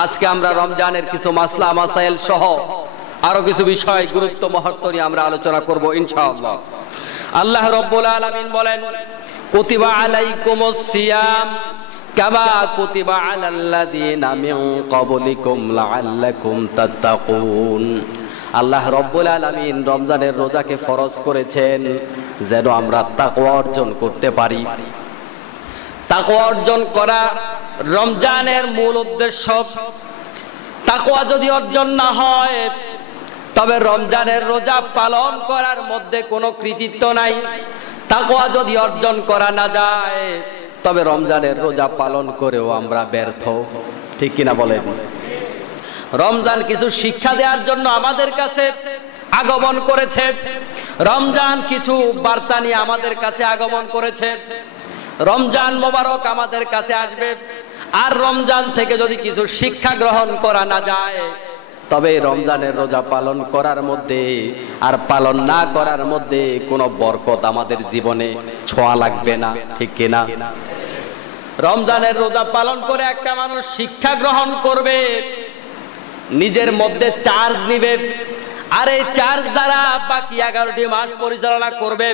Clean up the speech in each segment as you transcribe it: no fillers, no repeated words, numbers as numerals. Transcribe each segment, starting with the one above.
আজকে আমরা রমজানের কিছু মাসলা মাসাইল সহ আরো কিছু বিষয় গুরুত্ব মহত্ব নিয়ে আমরা আলোচনা করব ইনশাআল্লাহ। আল্লাহ রাব্বুল আলামিন বলেন, কুতিবা আলাইকুমুস সিয়াম কামা কুতিবা আলাল্লাযিনা মিন ক্বাবলিকুম লাআল্লাকুম তাত্তাকুন। আল্লাহ রাব্বুল আলামিন রমজানের রোজাকে ফরজ করেছেন যেন আমরা তাকওয়া অর্জন করতে পারি। তাকওয়া অর্জন করা রমজানের মূল উদ্দেশ্য। তাকওয়া যদি অর্জন না হয় তবে রমজানের রোজা পালন করার মধ্যে কোনো কৃতিত্ব নাই। তাকওয়া যদি অর্জন করা না যায় তবে রমজানের রোজা পালন করেও আমরা ব্যর্থ। ঠিক কিনা বলেন? রমজান কিছু শিক্ষা দেওয়ার জন্য আমাদের কাছে আগমন করেছে। রমজান কিছু বার্তা নিয়ে আমাদের কাছে আগমন করেছে। রমজান মোবারক আমাদের কাছে আসবে, আর রমজান থেকে যদি কিছু শিক্ষা গ্রহণ করা না যায় তবে রমজানের রোজা পালন করার মধ্যে আর পালন না করার মধ্যে কোনো বরকত আমাদের জীবনে ছোঁয়া লাগবে না। ঠিক কিনা? রমজানের রোজা পালন করে একটা মানুষ শিক্ষা গ্রহণ করবে, নিজের মধ্যে চার্জ নিবে, আর এই চার্জ দ্বারা বাকি 11টি মাস পরিচালনা করবে।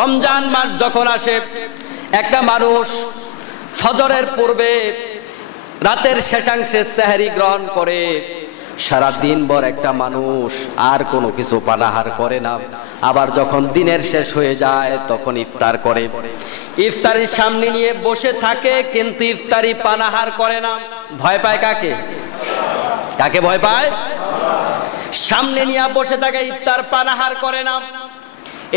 রমজান মাস যখন আসে, একটা মানুষ ফজরের পূর্বে রাতের শেষাংশে সেহরি গ্রহণ করে, সারা দিন ভর একটা মানুষ আর কোনো কিছু পানাহার করে না। আবার যখন দিনের শেষ হয়ে যায় তখন ইফতার করে। ইফতারির সামনে নিয়ে বসে থাকে কিন্তু ইফতারি পানাহার করে না। ভয় পায় কাকে? কাকে ভয় পায়? সামনে নিয়ে বসে থাকে, ইফতার পানাহার করে না।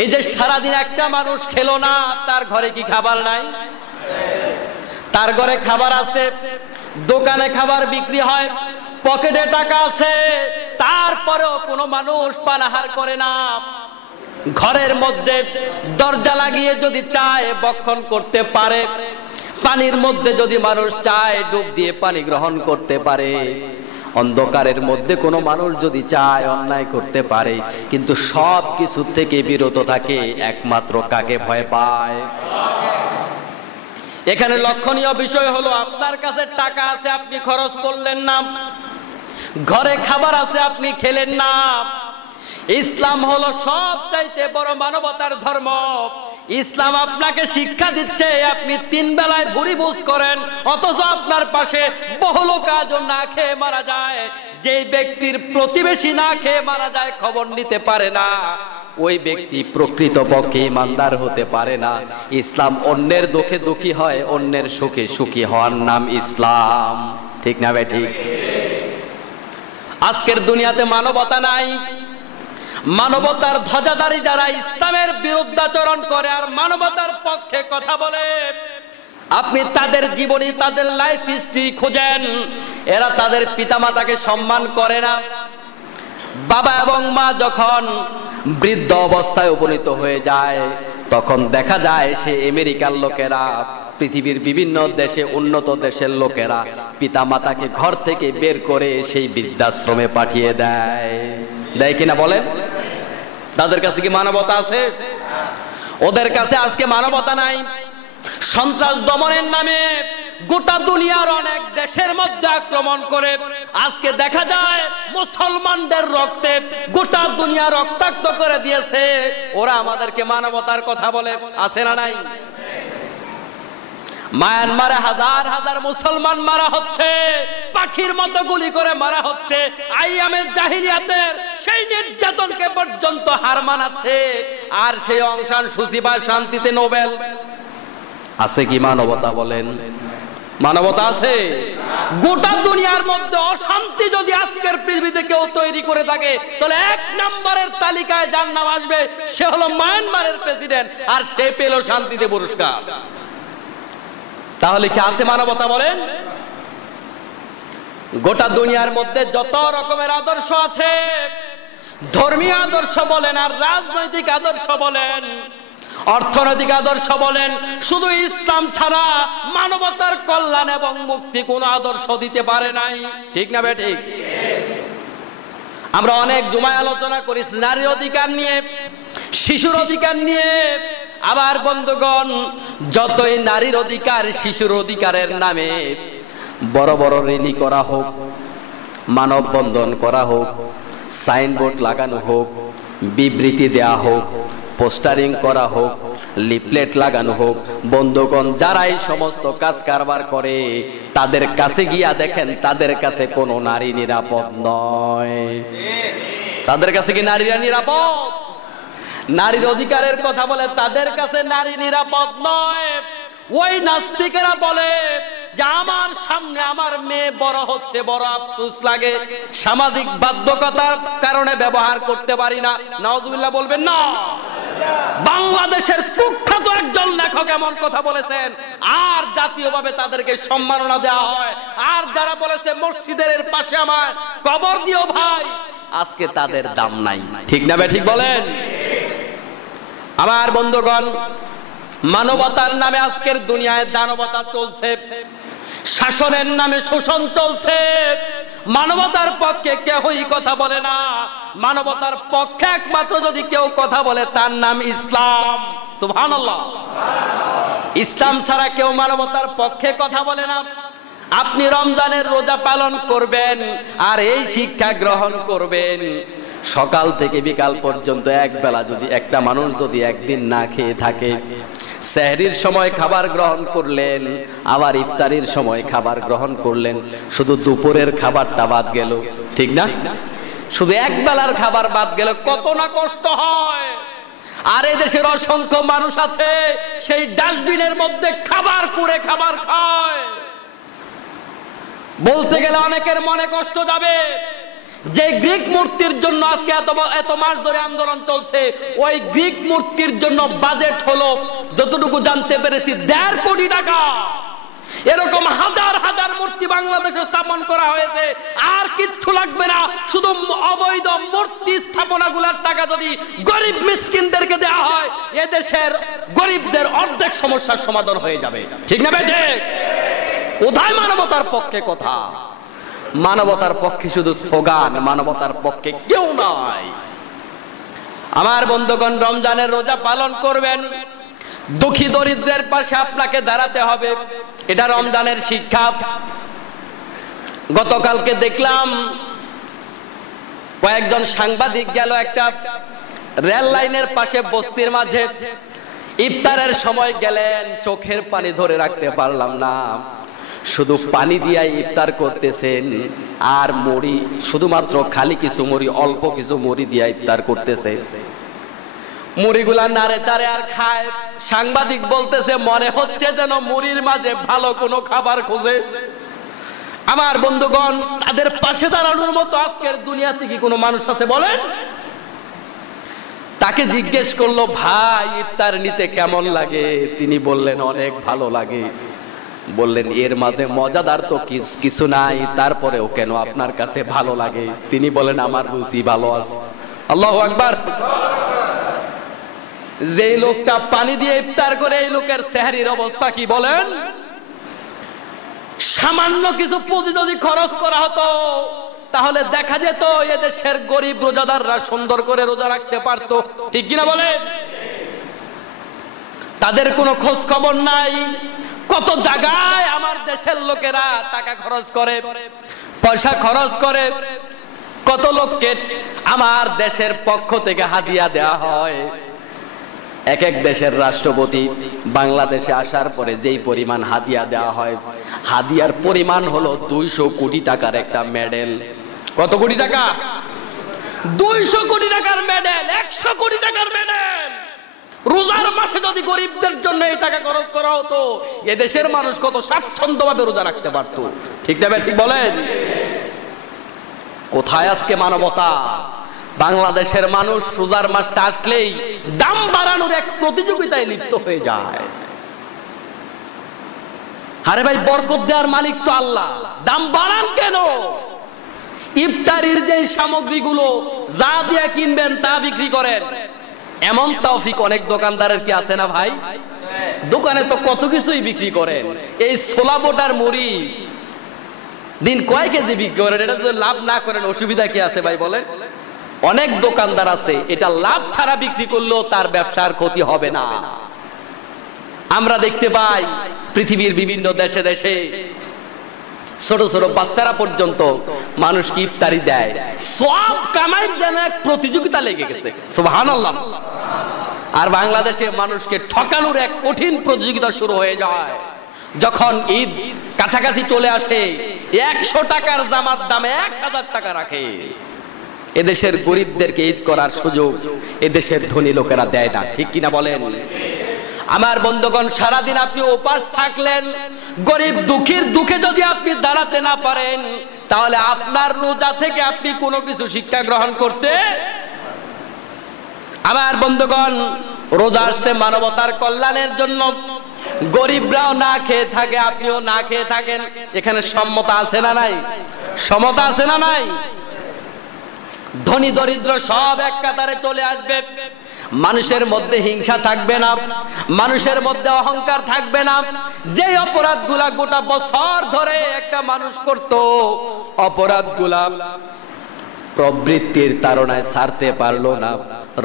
এই যে সারাদিন একটা মানুষ খেলো না, তার ঘরে কি খাবার নাই? তার ঘরে খাবার আছে, দোকানে খাবার বিক্রি হয়, পকেটে টাকা আছে, তারপরেও কোনো মানুষ পানাহার করে না। ঘরের মধ্যে দরজা লাগিয়ে যদি চায় বক্ষণ করতে পারে, পানির মধ্যে যদি মানুষ চায় ডুব দিয়ে পানি গ্রহণ করতে পারে, অন্ধকারের মধ্যে কোনো মানুষ যদি চায় অন্যায় করতে পারে, কিন্তু সব কিছু থেকে বিরত থাকে একমাত্র কাকে ভয় পায়? এখানে লক্ষণীয় বিষয় হলো, আপনার কাছে টাকা আছে, আপনি খরচ করলেন না, ঘরে খাবার আছে, আপনি খেলেন না। ইসলাম হলো সবচাইতে বড় মানবতার ধর্ম। ইসলাম আপনাকে শিক্ষা দিচ্ছে আপনি 3 বেলায় ভুরিভোজ করেন, অথচ আপনার পাশে বহু লোক আজ না খেয়ে মারা যায়। যে ব্যক্তির প্রতিবেশী না খেয়ে মারা যায়, খবর নিতে পারে না, ওই ব্যক্তি প্রকৃতপক্ষে ইমানদার হতে পারে না। ইসলাম অন্যের দুঃখে দুঃখী হয়, অন্যের সুখে সুখী হওয়ার নাম ইসলাম। ঠিক না ভাই? ঠিক। আজকের দুনিয়াতে মানবতা নাই। মানবতার ধ্বজাধারী যারা ইসলামের বিরুদ্ধাচরণ করে আর মানবতার পক্ষে কথা বলে, আপনি তাদের জীবনী, তাদের লাইফ হিস্ট্রি খোঁজেন, এরা তাদের পিতামাতাকে সম্মান করে না। বাবা এবং মা যখন বৃদ্ধ অবস্থায় উপনীত হয়ে যায় তখন দেখা যায় সে আমেরিকার লোকেরা, পৃথিবীর বিভিন্ন দেশে উন্নত দেশের লোকেরা পিতামাতাকে ঘর থেকে বের করে সেই বৃদ্ধাশ্রমে পাঠিয়ে দেয়। দেয় কিনা বলেন? তাদের কাছে কি মানবতা আছে? ওদের কাছে আজকে মানবতা নাই। সন্ত্রাস দমনের নামে গোটা দুনিয়ার অনেক দেশের মধ্যে আক্রমণ করে আজকে দেখা যায় মুসলমানদের রক্তে গোটা দুনিয়া রক্তাক্ত করে দিয়েছে। ওরা আমাদেরকে মানবতার কথা বলে, আছে না নাই? মায়ানমারে হাজার হাজার মুসলমান মারা হচ্ছে, পাখির মতো গুলি করে মারা হচ্ছে। আইয়ামের জাহিলিয়াতের সেই নির্যাতনকে পর্যন্ত হার মানাচ্ছে, আর সেই অং সান সূচি পায় শান্তিতে নোবেল। আছে কি মানবতা বলেন? মানবতা আছে? গোটা দুনিয়ার মধ্যে অশান্তি যদি আজকের পৃথিবীতে কেউ তৈরি করে থাকে তাহলে 1 নম্বরের তালিকায় যার নাম আসবে সে হলো মায়ানমারের প্রেসিডেন্ট, আর সে পেল শান্তিতে পুরস্কার। তাহলে কি আছে মানবতা বলেন? গোটা দুনিয়ার মধ্যে যত রকমের আদর্শ আছে, ধর্মীয় আদর্শ বলেন আর রাজনৈতিক আদর্শ বলেন, অর্থনৈতিক আদর্শ বলেন, শুধু ইসলাম ছাড়া মানবতার কল্যাণ এবং মুক্তি কোন আদর্শ দিতে পারে নাই। ঠিক না বে? ঠিক। আমরা অনেক জুমায় আলোচনা করি নারীর অধিকার নিয়ে, শিশুর অধিকার নিয়ে। আবার বন্ধুগণ, যতই নারীর অধিকার, শিশুর অধিকারের নামে বড় বড় র্যালি করা হোক, মানববন্ধন করা হোক, সাইনবোর্ড লাগানো হোক, বিবৃতি দেয়া হোক, পোস্টারিং করা হোক, লিফলেট লাগানো হোক, বন্ধুগণ যারা এই সমস্ত কাজ কারবার করে তাদের কাছে গিয়া দেখেন তাদের কাছে কোনো নারী নিরাপদ নয়। তাদের কাছে কি নারীরা নিরাপদ? নারীর অধিকারের কথা বলে তাদের কাছে নারী নিরাপদ নয়। ওই নাস্তিকেরা বলে যে আমার সামনে আমার মেয়ে বড় হচ্ছে, বড় আফসোস লাগে, সামাজিক বাধ্যকতার কারণে ব্যবহার করতে পারি না। নাউজুবিল্লাহ বলবেন না? বাংলাদেশের কুখ্যাত একজন লেখক এমন কথা বলেছেন, আর জাতীয়ভাবে তাদেরকে সম্মাননা দেওয়া হয়। আর যারা বলেছে মসজিদের পাশে আমার কবর দিও ভাই, আজকে তাদের দাম নাই। ঠিক না বে ঠিক বলেন? আমার বন্ধুগণ, মানবতার নামে আজকের দুনিয়ায় দানবতা চলছে, শাসনের নামে শোষণ চলছে। মানবতার পক্ষে কেউই কথা বলে না। মানবতার পক্ষে একমাত্র যদি কেউ কথা বলে তার নাম ইসলাম। সুবহানাল্লাহ। ইসলাম ছাড়া কেউ মানবতার পক্ষে কথা বলে না। আপনি রমজানের রোজা পালন করবেন আর এই শিক্ষা গ্রহণ করবেন, সকাল থেকে বিকাল পর্যন্ত এক বেলা যদি একটা মানুষ যদি একদিন না খেয়ে থাকে, সেহরির সময় খাবার গ্রহণ করলেন, আবার ইফতারির সময় খাবার গ্রহণ করলেন, শুধু দুপুরের খাবারটা বাদ গেল, ঠিক না? শুধু এক বেলার খাবার বাদ গেল, কত না কষ্ট হয়। আর এই দেশের অসংখ্য মানুষ আছে সেই ডাস্টবিনের মধ্যে খাবার কুড়ে খাবার খায়। বলতে গেলে অনেকের মনে কষ্ট যাবে, যে গ্রিক মূর্তির জন্য আজকে এত মাস ধরে আন্দোলন চলছে, ওই গ্রিক মূর্তির জন্য বাজেট হলো যতটুকু জানতে পেরেছি 1.5 কোটি টাকা। এরকম হাজার হাজার মূর্তি বাংলাদেশে স্থাপন করা হয়েছে, আর কিচ্ছু লাগবে না। শুধু অবৈধ মূর্তি স্থাপনাগুলোর টাকা যদি গরিব মিসকিনদেরকে দেওয়া হয়, এদেশের গরিবদের অর্ধেক সমস্যার সমাধান হয়ে যাবে। ঠিক না বেঠে? কোথায় মানবতার পক্ষে কথা? মানবতার পক্ষে শুধু স্লোগান, মানবতার পক্ষে কেউ নয়। আমার বন্ধুগণ, রমজানের রোজা পালন করবেন, দুঃখী দরিদ্রের পাশে আপনাকে দাঁড়াতে হবে, এটা রমজানের শিক্ষা। গতকালকে দেখলাম কয়েকজন সাংবাদিক গেল একটা রেল লাইনের পাশে বস্তির মাঝে, ইফতারের সময় গেলেন, চোখের পানি ধরে রাখতে পারলাম না, শুধু পানি দিয়ে ইফতার করতেছেন আর মুড়ি, শুধুমাত্র খালি কিছু মুড়ি, অল্প কিছু মুড়ি দিয়ে ইফতার করতেছে। মুড়িগুলা নাড়ে চাড়ে আর খায়। সাংবাদিক বলতেছে মনে হচ্ছে যেন মুড়ির মাঝে ভালো কোনো খাবার খোঁজে। আমার বন্ধুগণ, তাদের পাশে দাঁড়ানোর মতো আজকের দুনিয়াতে কি কোনো মানুষ আছে বলেন? তাকে জিজ্ঞেস করলো, ভাই ইফতার নিতে কেমন লাগে? তিনি বললেন অনেক ভালো লাগে। বললেন এর মাঝে মজাদার তো কিছু নাই, তারপরেও কেন আপনার কাছে ভালো লাগে? তিনি বলেন আমার রুচি ভালো আছে। আল্লাহু আকবার। যে লোকটা পানি দিয়ে ইফতার করে, এই লোকের সেহরির অবস্থা কি বলেন? সামান্য কিছু পুঁজি যদি খরচ করা হতো তাহলে দেখা যেত এদেশের গরিব রোজাদাররা সুন্দর করে রোজা রাখতে পারতো। ঠিক কিনা বলে? তাদের কোনো খোঁজ খবর নাই। কত জায়গায় আমার দেশের লোকেরা টাকা খরচ করে, পয়সা খরচ করে, কত লোককে আমার দেশের পক্ষ থেকে হাদিয়া দেওয়া হয়। এক এক দেশের রাষ্ট্রপতি বাংলাদেশে আসার পরে যেই পরিমাণ হাদিয়া দেওয়া হয়, হাদিয়ার পরিমাণ হলো 200 কোটি টাকার একটা মেডেল। কত কোটি টাকা? 200 কোটি টাকার মেডেল, 100 কোটি টাকার মেডেল। রোজার মাসে যদি গরিবদের জন্য এই টাকা খরচ করা হতো, এদেশের মানুষ কত স্বাচ্ছন্দ্যভাবে রোজা রাখতে পারতো। ঠিক না ঠিক বলেন? কোথায় আজকে মানবতা? বাংলাদেশের মানুষ রোজার মাসটা আসলেই দাম বাড়ানোর এক প্রতিযোগিতায় লিপ্ত হয়ে যায়। আরে ভাই, বরকত দেওয়ার মালিক তো আল্লাহ, দাম বাড়ান কেন? ইফতারির যে সামগ্রীগুলো যা দিয়ে কিনবেন তা বিক্রি করেন, এমন তৌফিক অনেক দোকানদারের কি আছে না ভাই? দোকানে তো কত কিছুই বিক্রি করেন। এই ছোলা বোটার মুড়ি দিন কয় কেজি বিক্রি করেন, এটা যদি লাভ না করেন অসুবিধা কি আছে ভাই বলেন? অনেক দোকানদার আছে এটা লাভ ছাড়া বিক্রি করলেও তার ব্যবসার ক্ষতি হবে না। আমরা দেখতে পাই পৃথিবীর বিভিন্ন দেশে দেশে ছোট ছোট বাচ্চারা পর্যন্ত মানুষকে ইফতারি দেয়, সওয়াব কামাইয়ের যেন এক প্রতিযোগিতা লেগে গেছে। সুবহানাল্লাহ। আর বাংলাদেশে মানুষকে ঠকানোর এক কঠিন প্রতিযোগিতা শুরু হয়ে যায়। যখন ঈদ কাছাকাছি চলে আসে, 100 টাকার জামার দামে 1000 টাকা রাখে। এদেশের গরিবদেরকে ঈদ করার সুযোগ এদেশের ধনী লোকেরা দেয় না, ঠিক কিনা বলেন? আমার বন্ধুগণ, সারাদিন আপনি উপাস থাকলেন, গরিব দুঃখীর দুঃখে যদি আপনি দাঁড়াতে না পারেন, তাহলে আপনার রোজা থেকে আপনি কোনো কিছু শিক্ষা গ্রহণ করতে। আমার বন্ধুগণ, রোজা আসছে মানবতার কল্যাণের জন্য। গরিবরাও না খেয়ে থাকে, আপনিও না খেয়ে থাকেন, এখানে সমতা আছে না নাই? সমতা আছে না নাই? ধনী দরিদ্র সব এক কাতারে চলে আসবে। মানুষের মধ্যে হিংসা থাকবে না, মানুষের মধ্যে অহংকার থাকবে না। যে অপরাধগুলা গোটা বছর ধরে একটা মানুষ করত, অপরাধগুলা প্রবৃত্তির তাড়নায় ছাড়তে পারলো না,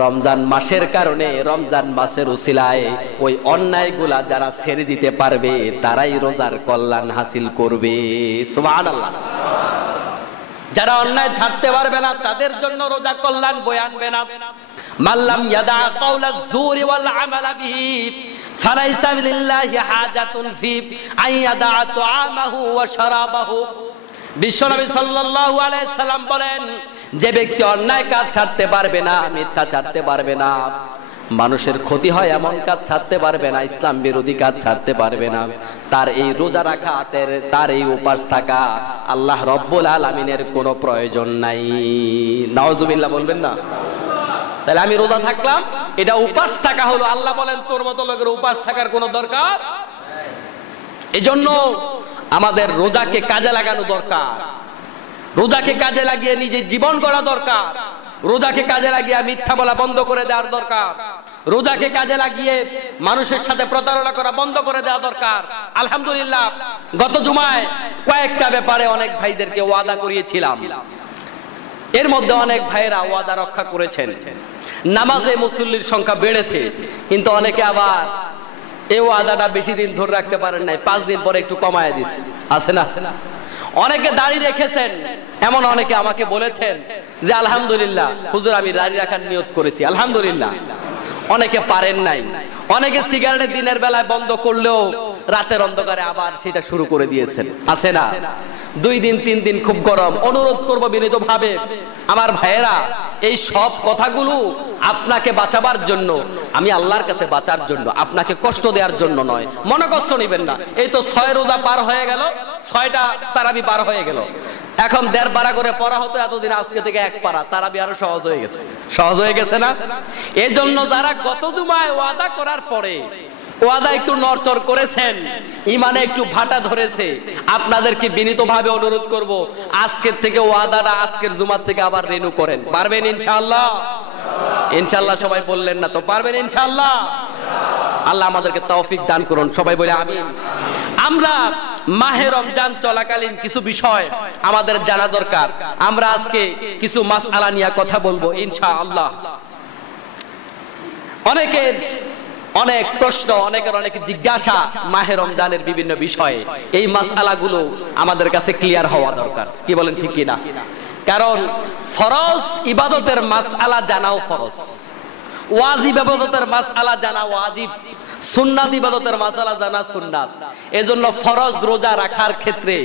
রমজান মাসের কারণে, রমজান মাসের উসিলায় ওই অন্যায়গুলা যারা ছেড়ে দিতে পারবে তারাই রোজার কল্যাণ হাসিল করবে। সুবহানাল্লাহ। যারা অন্যায় ছাড়তে পারবে না তাদের জন্য রোজা কল্যাণ বয়ে আনবে না। মাল্লাম ইয়াদা কাওলা যুরি ওয়াল আমালা বিহি ফালাইসা লিল্লাহি হাজাতুন ফি আইয়াদা তুআমাহু ওয়া শারাবাহু। বিশ্বনবী সাল্লাল্লাহু আলাইহি সাল্লাম বলেন, যে ব্যক্তি অন্যায় কাজ ছাড়তে পারবে না, মিথ্যা ছাড়তে পারবে না, মানুষের ক্ষতি হয় এমন কাজ ছাড়তে পারবে না, ইসলাম বিরোধী কাজ ছাড়তে পারবে না, তার এই রোজা রাখা, তার এই উপাস থাকা আল্লাহ রব্বুল আলামিনের কোনো প্রয়োজন নাই। নাউজুবিল্লাহ বলবেন না? তাহলে আমি রোজা থাকলাম, এটা উপাস থাকা হলো। আল্লাহ বলেন তোর মতো লোকের উপাস থাকার কোনো দরকার। এজন্য আমাদের রোজাকে কাজে লাগানো দরকার, রোজাকে কাজে লাগিয়ে নিজের জীবন গড়া দরকার, রোজাকে কাজে লাগিয়ে মিথ্যা বলা বন্ধ করে দেওয়ার দরকার, রোজাকে কাজে লাগিয়ে মানুষের সাথে প্রতারণা করা বন্ধ করে দেওয়া দরকার। আলহামদুলিল্লাহ, গত জুমায় কয়েকটা ব্যাপারে অনেক ভাইদেরকে ওয়াদা করিয়েছিলাম, এর মধ্যে অনেক ভাইয়েরা ওয়াদা রক্ষা করেছেন। নামাজে মুসল্লির সংখ্যা বেড়েছে, কিন্তু অনেকে আবার এই ওয়াদাটা বেশি দিন ধরে রাখতে পারেন নাই, 5 দিন পরে একটু কমায় দিস, আছে না? অনেকে দাড়ি রেখেছেন, এমন অনেকে আমাকে বলেছেন যে আলহামদুলিল্লাহ হুজুর আমি দাড়ি রাখার নিয়ত করেছি, আলহামদুলিল্লাহ। অনেকে পারেন নাই, অনেকে সিগারেট দিনের বেলায় বন্ধ করলেও রাতের অন্ধকারে আবার সেটা শুরু করে দিয়েছেন, আছে না? 2 দিন 3 দিন খুব গরম। অনুরোধ করব বিনীতভাবে, আমার ভাইয়েরা, এই সব কথাগুলো আপনাকে বাঁচাবার জন্য, আমি আল্লাহর কাছে বাঁচার জন্য, আপনাকে কষ্ট দেওয়ার জন্য নয়। মনে কষ্ট নেবেন না। এই তো 6 রোজা পার হয়ে গেল, 6টা তারাবি পার হয়ে গেল। এখন 1.5 পারা করে পড়া হতো এতদিন, আজকে থেকে 1 পারা তারাবি আরো সহজ হয়ে গেছে। সহজ হয়ে গেছে না? এই জন্য যারা গত জুমায় ওয়াদা করার পরে ওয়াদা একটু নড়চড় করেছেন, ইমানে একটু ভাটা ধরেছে, আপনাদেরকে বিনীতভাবে অনুরোধ করব, আজকের থেকে ওয়াদাটা আজকের জুমার থেকে আবার রিনিউ করেন। পারবেন ইনশাআল্লাহ? ইনশাআল্লাহ সবাই বললেন না তো? পারবেন ইনশাআল্লাহ? আল্লাহ আমাদেরকে তৌফিক দান করুন, সবাই বলে আমিন। আমরা মাহে রমজান চলাকালীন কিছু বিষয় আমাদের জানা দরকার। আমরা আজকে কিছু মাসআলা নিয়ে কথা বলবো ইনশাআল্লাহ। অনেকের অনেক প্রশ্ন, অনেকের অনেক জিজ্ঞাসা মাহে রমজানের বিভিন্ন বিষয়ে। এই মাসআলাগুলো আমাদের কাছে ক্লিয়ার হওয়া দরকার, কি বলেন ঠিক কি না? কারণ ফরজ ইবাদতের মাসআলা জানাও ফরজ, ওয়াজিব ইবাদতের মাসআলা জানা ওয়াজিব, সুন্নাত ইবাদতের মাসআলা জানা সুন্নাত। এজন্য ফরজ রোজা রাখার ক্ষেত্রে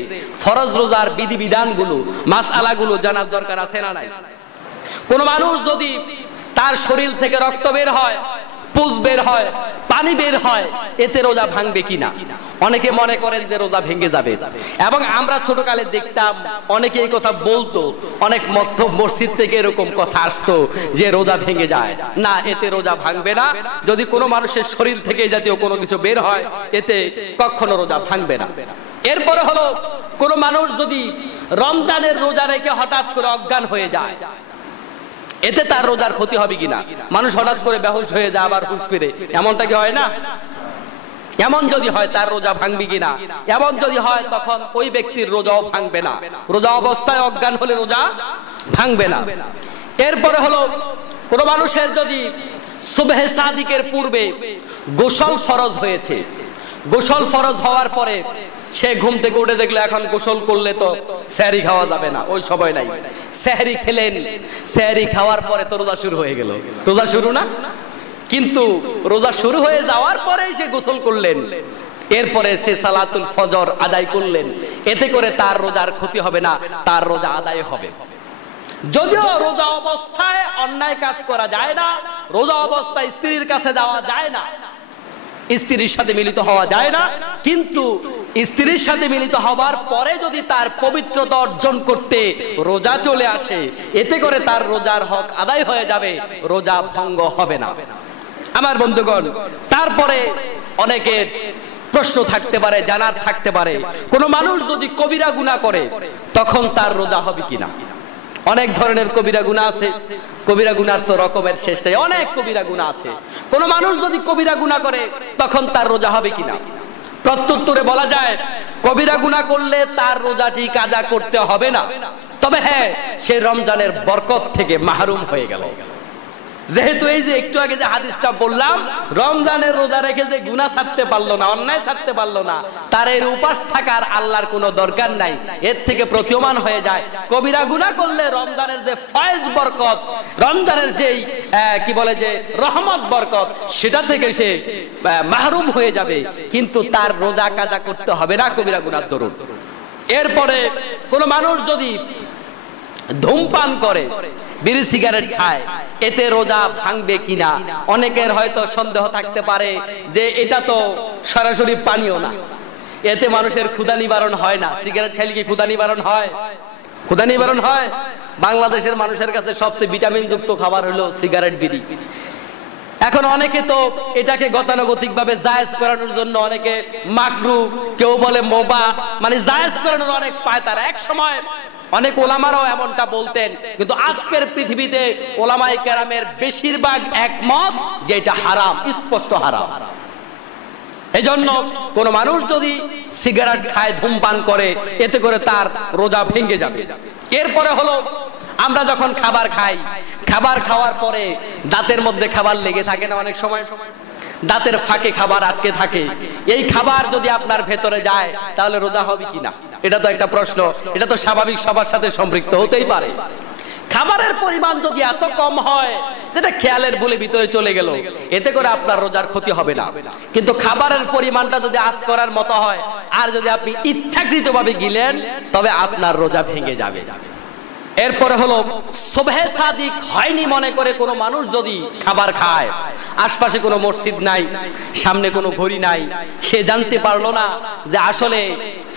ফরজ রোজার বিধিবিধানগুলো, মাসআলাগুলো জানার দরকার আছে না নাই? কোন মানুষ যদি তার শরীর থেকে রক্ত বের হয়, পুজ বের হয়, পানি বের হয়, এতে রোজা ভাঙবে কিনা? অনেকে মনে করেন যে রোজা ভেঙে যাবে, এবং আমরা ছোটকালে দেখতাম অনেকে এই কথা বলতো, অনেক মসজিদ থেকে এরকম কথা আসতো যে রোজা ভেঙে যায়। না, এতে রোজা ভাঙবে না। যদি কোনো মানুষের শরীর থেকে এই জাতীয় কোনো কিছু বের হয়, এতে কখনো রোজা ভাঙবে না। এরপরে হলো, কোন মানুষ যদি রমজানের রোজা রেখে হঠাৎ করে অজ্ঞান হয়ে যায়, এতে তার রোজার ক্ষতি হবে কিনা? মানুষ হঠাৎ করে বেহুশ হয়ে যায়, আবার হুঁশ ফিরে, এমনটা কি হয় না? এমন যদি হয় তার রোজা ভাঙবে কিনা? এমন যদি হয় তখন ওই ব্যক্তির রোজাও ভাঙবে না। রোজা অবস্থায় অজ্ঞান হলে রোজা ভাঙবে না। এরপরে হলো, কোন মানুষের যদি সুবহে সাদিকের পূর্বে গোসল ফরজ হয়েছে, গোসল ফরজ হওয়ার পরে সে ঘুম থেকে উঠে দেখলো এখন গোসল করলে তো সেহরি খাওয়া যাবে না, ওই সময় নাই। সেহরি খেলেন, সেহরি খাওয়ার পরে তো রোজা শুরু হয়ে গেল। রোজা শুরু না, কিন্তু রোজা শুরু হয়ে যাওয়ার পরে সে গোসল করলেন, এরপরে সে সালাতুল ফজর আদায় করলেন। এতে করে তার রোজার ক্ষতি হবে না, তার রোজা আদায় হবে। যদিও রোজা অবস্থায় অন্যায় কাজ করা যায় না, রোজা অবস্থায় স্ত্রীর কাছে যাওয়া যায় না, স্ত্রীর সাথে মিলিত হওয়া যায় না, কিন্তু স্ত্রীর সাথে মিলিত হবার পরে যদি তার পবিত্রতা অর্জন করতে রোজা চলে আসে, এতে করে তার রোজার হক আদায় হয়ে যাবে, রোজা ভঙ্গ হবে না। আমার বন্ধুগণ, তারপরে অনেকের প্রশ্ন থাকতে পারে, জানার থাকতে পারে, কোন মানুষ যদি কবিরা গুনাহ করে তখন তার রোজা হবে কিনা। অনেক ধরনের কবিরা গুনাহ আছে, কবিরা গুনার তো রকমের শেষ নেই, অনেক কবিরা গুনাহ আছে। কোন মানুষ যদি কবিরা গুনাহ করে তখন তার রোজা হবে কিনা। প্রত্যুত্তরে বলা যায়, কবিরা গুনাহ করলে তার রোজাটি কাজা করতে হবে না, তবে হ্যাঁ, সে রমজানের বরকত থেকে মাহরুম হয়ে গেল। যেহেতু এই যে একটু আগে যে হাদিসটা বললাম, রমজানের রোজা রেখে যে গুনাহ ছাড়তে পারলো না, অন্যায় ছাড়তে পারলো না, তার এর উপাস থাকার আল্লাহর কোনো দরকার নাই। এর থেকে প্রতীয়মান হয়ে যায় কবিরা গুনাহ করলে রমজানের যে ফয়েজ বরকত, রমজানের যেই কি বলে যে রহমত বরকত, সেটা থেকে সে মাহরুম হয়ে যাবে, কিন্তু তার রোজা কাজা করতে হবে না কবিরা গুনার দরুন। এরপরে কোন মানুষ যদি ধূমপান করে, বিড়ি সিগারেট খায়, এতে রোজা ভাঙবে কিনা। অনেকের হয়তো সন্দেহ থাকতে পারে যে এটা তো সরাসরি পানীয় না, এতে মানুষের ক্ষুধা নিবারণ হয় না। সিগারেট খাইলে কি ক্ষুধা নিবারণ হয়? ক্ষুধা নিবারণ হয়? বাংলাদেশের মানুষের কাছে সবচেয়ে ভিটামিন যুক্ত খাবার হলো সিগারেট, বিড়ি। এখন অনেকে তো এটাকে গতানুগতিক ভাবে জায়েজ করানোর জন্য অনেকে মাকরু, কেউ বলে মোবা, মানে জায়েজ করানোর অনেক পায় তারা। এক সময় অনেক ওলামারাও এমনটা বলতেন, কিন্তু আজকের পৃথিবীতে ওলামায়ে কেরামের বেশিরভাগ একমত যে এটা হারাম, স্পষ্ট হারাম। এজন্য কোন মানুষ যদি সিগারেট খায়, ধূমপান করে, এতে করে তার রোজা ভেঙে যাবে। এরপরে হলো, আমরা যখন খাবার খাই, খাবার খাওয়ার পরে দাঁতের মধ্যে খাবার লেগে থাকে না, অনেক সময় দাঁতের ফাঁকে খাবার আটকে থাকে। এই খাবার যদি আপনার ভেতরে যায় তাহলে রোজা হবে কিনা, এটা তো একটা প্রশ্ন। এটা তো স্বাভাবিক, সবার সাথে সম্পৃক্ত হতেই পারে। খাবারের পরিমাণ যদি এত কম হয় যেটা খেয়ালের ভুলে ভিতরে চলে গেল, এতে করে আপনার রোজার ক্ষতি হবে না। কিন্তু খাবারের পরিমাণটা যদি আঁচ করার মতো হয়, আর যদি আপনি ইচ্ছাকৃতভাবে গিলেন, তবে আপনার রোজা ভেঙে যাবে। এরপরে হলো, সুবহে সাদিক হয়নি মনে করে কোনো মানুষ যদি খাবার খায়, আশপাশে কোনো মসজিদ নাই, সামনে কোনো ঘড়ি নাই, সে জানতে পারলো না যে আসলে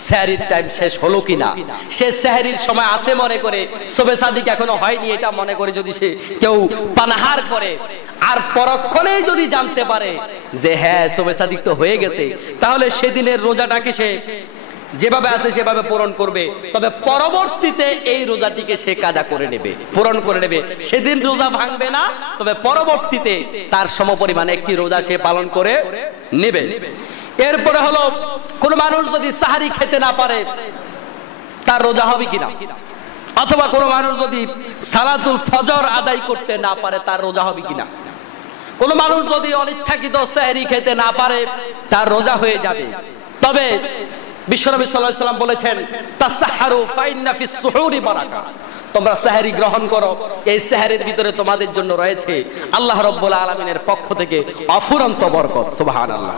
সেহরির টাইম শেষ হলো কিনা, সে সেহরির সময় আছে মনে করে, সুবহে সাদিক এখনো হয়নি এটা মনে করে যদি সে কেউ পানাহার করে, আর পরক্ষণেই যদি জানতে পারে যে হ্যাঁ সুবহে সাদিক তো হয়ে গেছে, তাহলে সেদিনের রোজাটাকে সে যেভাবে আছে সেভাবে পূরণ করবে। তবে পরবর্তীতে এই রোজাটিকে সে কাজা করে নেবে, পূরণ করে নেবে। সেদিন রোজা ভাঙবে না, তবে পরবর্তীতে তার সমপরিমাণ একটি রোজা সে পালন করে নেবে। এরপরে হলো, কোন মানুষ যদি সাহারি খেতে না পারে তার রোজা হবে কিনা, অথবা কোন মানুষ যদি সালাতুল ফজর আদায় করতে না পারে তার রোজা হবে কিনা। কোন মানুষ যদি অনিচ্ছাকৃত সেহরি খেতে না পারে তার রোজা হয়ে যাবে। তবে বিশ্বনবী সাল্লাল্লাহু আলাইহি ওয়াসাল্লাম বলেছেন, তাসাহহারু ফাইন্না ফিস সুহুরি বারাকা, তোমরা সেহরি গ্রহণ করো, এই সেহরির ভিতরে তোমাদের জন্য রয়েছে আল্লাহ রাব্বুল আলামিনের পক্ষ থেকে অফুরন্ত বরকত। সুবহানাল্লাহ।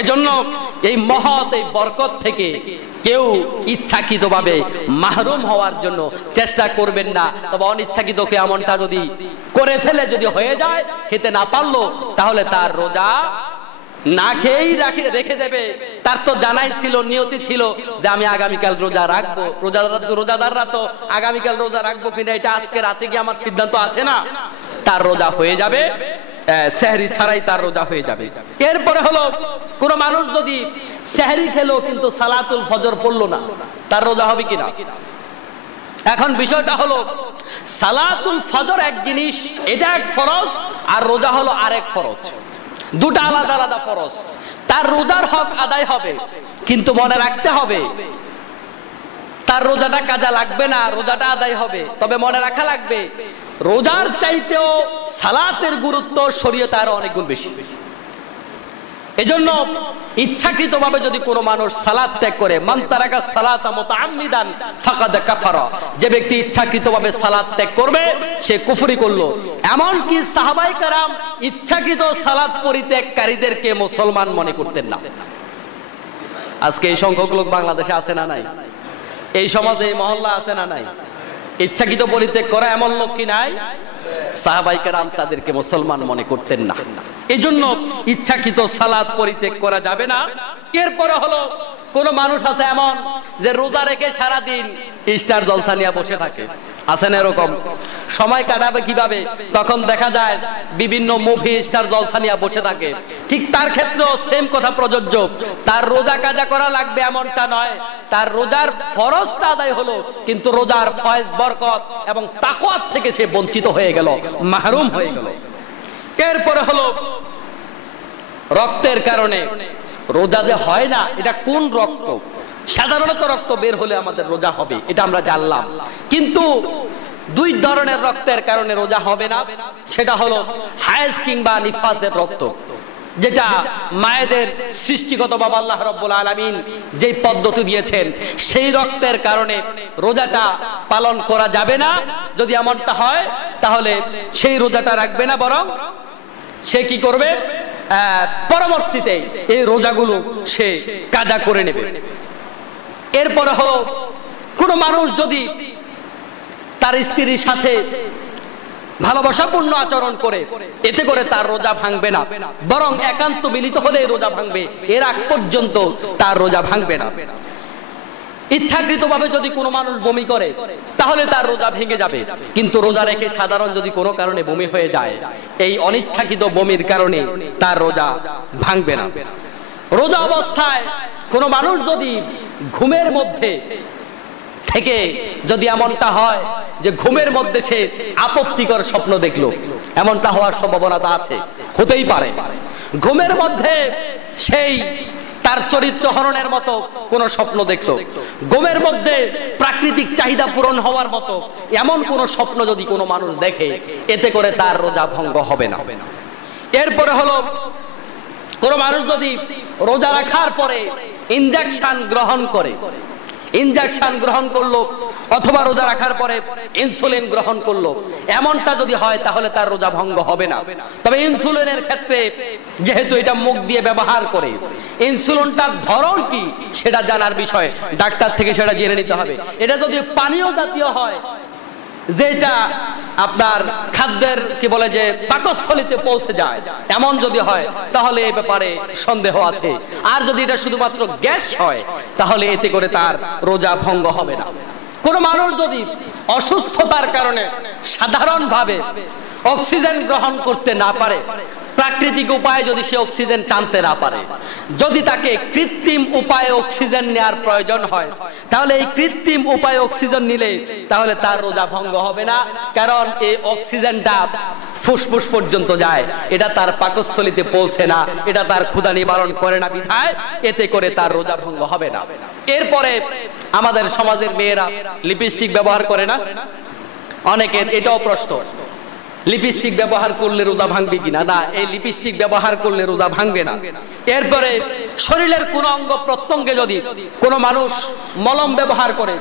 এজন্য এই মহৎ এই বরকত থেকে কেউ ইচ্ছাকৃতভাবে মাহরুম হওয়ার জন্য চেষ্টা করবেন না। তবে অনিচ্ছাকৃত এমনটা যদি করে ফেলে, যদি হয়ে যায়, খেতে না পারলো, তাহলে তার রোজা না খেয়েই রেখে দেবে। তার তো জানাই ছিল, নিয়তি ছিল যে আমি আগামীকাল রোজা রাখবো। রোজাদাররা তো আগামীকাল রোজা রাখবো কিনা এটা আজকে রাতে গিয়ে আমার সিদ্ধান্ত আছে না, তার রোজা হয়ে যাবে, সেহরি ছাড়াই তার রোজা হয়ে যাবে। এরপরে হলো, কোন মানুষ যদি সেহরি খেলো কিন্তু সালাতুল ফজর পড়লো না, তার রোজা হবে কিনা। এখন বিষয়টা হলো, সালাতুল ফজর এক জিনিস, এটা এক ফরজ, আর রোজা হলো আরেক ফরজ, দুটা আলাদা আলাদা ফরজ। তার রোজার হক আদায় হবে, কিন্তু মনে রাখতে হবে তার রোজাটা কাজা লাগবে না, রোজাটা আদায় হবে। তবে মনে রাখা লাগবে, রোজার চাইতেও সালাতের গুরুত্ব শরীয়তে আরো অনেক গুণ বেশি। এজন্য ইচ্ছাকৃতভাবে যদি কোনো মানুষ সালাত ত্যাগ করে, মান তারাকা সালাতা মুতাআম্মিদান ফাকাদ কাফারা, যে ব্যক্তি ইচ্ছাকৃতভাবে সালাত ত্যাগ করবে সে কুফরি করলো। এমন কি সাহাবায়ে কেরাম ইচ্ছাকৃত সালাত পরিত্যাগকারীদেরকে মুসলমান মনে করতেন না। আজকে এই সংখ্যক লোক বাংলাদেশে আছে না নাই? এই সমাজে এই মহল্লা আছে না নাই? ইচ্ছাকৃত পরিত্যাগ করা এমন লোক কি নাই? সাহাবায়ে কেরাম তাদেরকে মুসলমান মনে করতেন না। এজন্য ইচ্ছাকৃত সালাত পরিত্যাগ করা যাবে না। এরপরে হলো কোন মানুষ আছে এমন যে রোজা রেখে সারাদিন স্টার জলসা নিয়ে বসে থাকে, আছে না এরকম? সময় কাটাবে কিভাবে? তখন দেখা যায় বিভিন্ন মুভি স্টার জলসা নিয়ে বসে থাকে। ঠিক তার ক্ষেত্রেও সেম কথা প্রযোজ্য। তার রোজা কাজা করা লাগবে এমনটা নয়, তার রোজার ফরজটা আদায় হলো, কিন্তু রোজার ফয়েজ বরকত এবং তাকওয়াত থেকে সে বঞ্চিত হয়ে গেল, মাহরুম হয়ে গেল। এরপরে হলো রক্তের কারণে রোজা যে হয় না, এটা কোন রক্ত? সাধারণত রক্ত বের হলে আমাদের রোজা হবে, এটা আমরা জানলাম। কিন্তু দুই ধরনের রক্তের কারণে রোজা হবে না, সেটা হলো হায়েজ কিংবা নিফাসের রক্ত, যেটা মায়েদের সৃষ্টিগতভাবে আল্লাহ রাব্বুল আলামিন যে পদ্ধতি দিয়েছেন সেই রক্তের কারণে রোজাটা পালন করা যাবে না। যদি এমনটা হয় তাহলে সেই রোজাটা রাখবে না, বরং সে কি করবে? পরবর্তীতে এই রোজাগুলো সে কাজা করে নেবে। এরপরে হলো কোন মানুষ যদি তার স্ত্রীর সাথে ভালোবাসাপূর্ণ আচরণ করে, এতে করে তার রোজা ভাঙবে না, বরং একান্ত মিলিত হলে রোজা ভাঙবে, এর আগ পর্যন্ত তার রোজা ভাঙবে না। ইচ্ছাকৃতভাবে যদি কোনো মানুষ বমি করে তাহলে তার রোজা ভেঙে যাবে, কিন্তু রোজা রেখে সাধারণ যদি কোনো কারণে বমি হয়ে যায়, এই অনিচ্ছাকৃত বমির কারণে তার রোজা ভাঙবে না। রোজা অবস্থায় কোনো মানুষ যদি ঘুমের মধ্যে থেকে যদি এমনটা হয় যে ঘুমের মধ্যে সে আপত্তিকর স্বপ্ন দেখলো, এমনটা হওয়ার সম্ভাবনা আছে, হতেই পারে। ঘুমের মধ্যে সেই তার চরিত্র হরণের মতো কোন স্বপ্ন দেখলো, ঘুমের মধ্যে প্রাকৃতিক চাহিদা পূরণ হওয়ার মতো এমন কোন স্বপ্ন যদি কোনো মানুষ দেখে, এতে করে তার রোজা ভঙ্গ হবে না। এরপরে হলো কোন মানুষ যদি রোজা রাখার পরে ইনজেকশন গ্রহণ করে, ইনজেকশন গ্রহণ করলো অথবা রোজা রাখার পরে ইনসুলিন গ্রহণ করলো, এমনটা যদি হয় তাহলে তার রোজা ভঙ্গ হবে না। তবে ইনসুলিনের ক্ষেত্রে যেহেতু এটা মুখ দিয়ে ব্যবহার করে, ইনসুলিনটার ধরন কি সেটা জানার বিষয়, ডাক্তার থেকে সেটা জেনে নিতে হবে। এটা যদি পানীয় জাতীয় হয়, যেটা আপনার খাদ্যের কি বলে যে পাকস্থলীতে পৌঁছে যায়, এমন যদি হয় তাহলে এই ব্যাপারে সন্দেহ আছে। আর যদি এটা শুধুমাত্র গ্যাস হয় তাহলে এতে করে তার রোজা ভঙ্গ হবে না। কোন মানুষ যদি অসুস্থতার কারণে সাধারণভাবে অক্সিজেন গ্রহণ করতে না পারে, প্রাকৃতিক উপায়ে যদি সে অক্সিজেন টানতে না পারে, যদি তাকে কৃত্রিম উপায়ে অক্সিজেন নেওয়ার প্রয়োজন হয়, তাহলে এই কৃত্রিম উপায়ে অক্সিজেন নিলে তাহলে তার রোজা ভঙ্গ হবে না। কারণ এই অক্সিজেনটা ফুসফুস পর্যন্ত যায়, এটা তার পাকস্থলীতে পৌঁছে না, এটা তার ক্ষুধা নিবারণ করে না, বিধায় এতে করে তার রোজা ভঙ্গ হবে না। এরপরে আমাদের সমাজের মেয়েরা লিপস্টিক ব্যবহার করে না, অনেকের এটাও প্রশ্ন, লিপস্টিক ব্যবহার করলে রোজা ভাঙবে কিনা? না, এই লিপস্টিক ব্যবহার করলে রোজা ভাঙবে না। এরপরে শরীরের কোন অঙ্গ প্রত্যঙ্গে যদি কোনো মানুষ মলম ব্যবহার করে,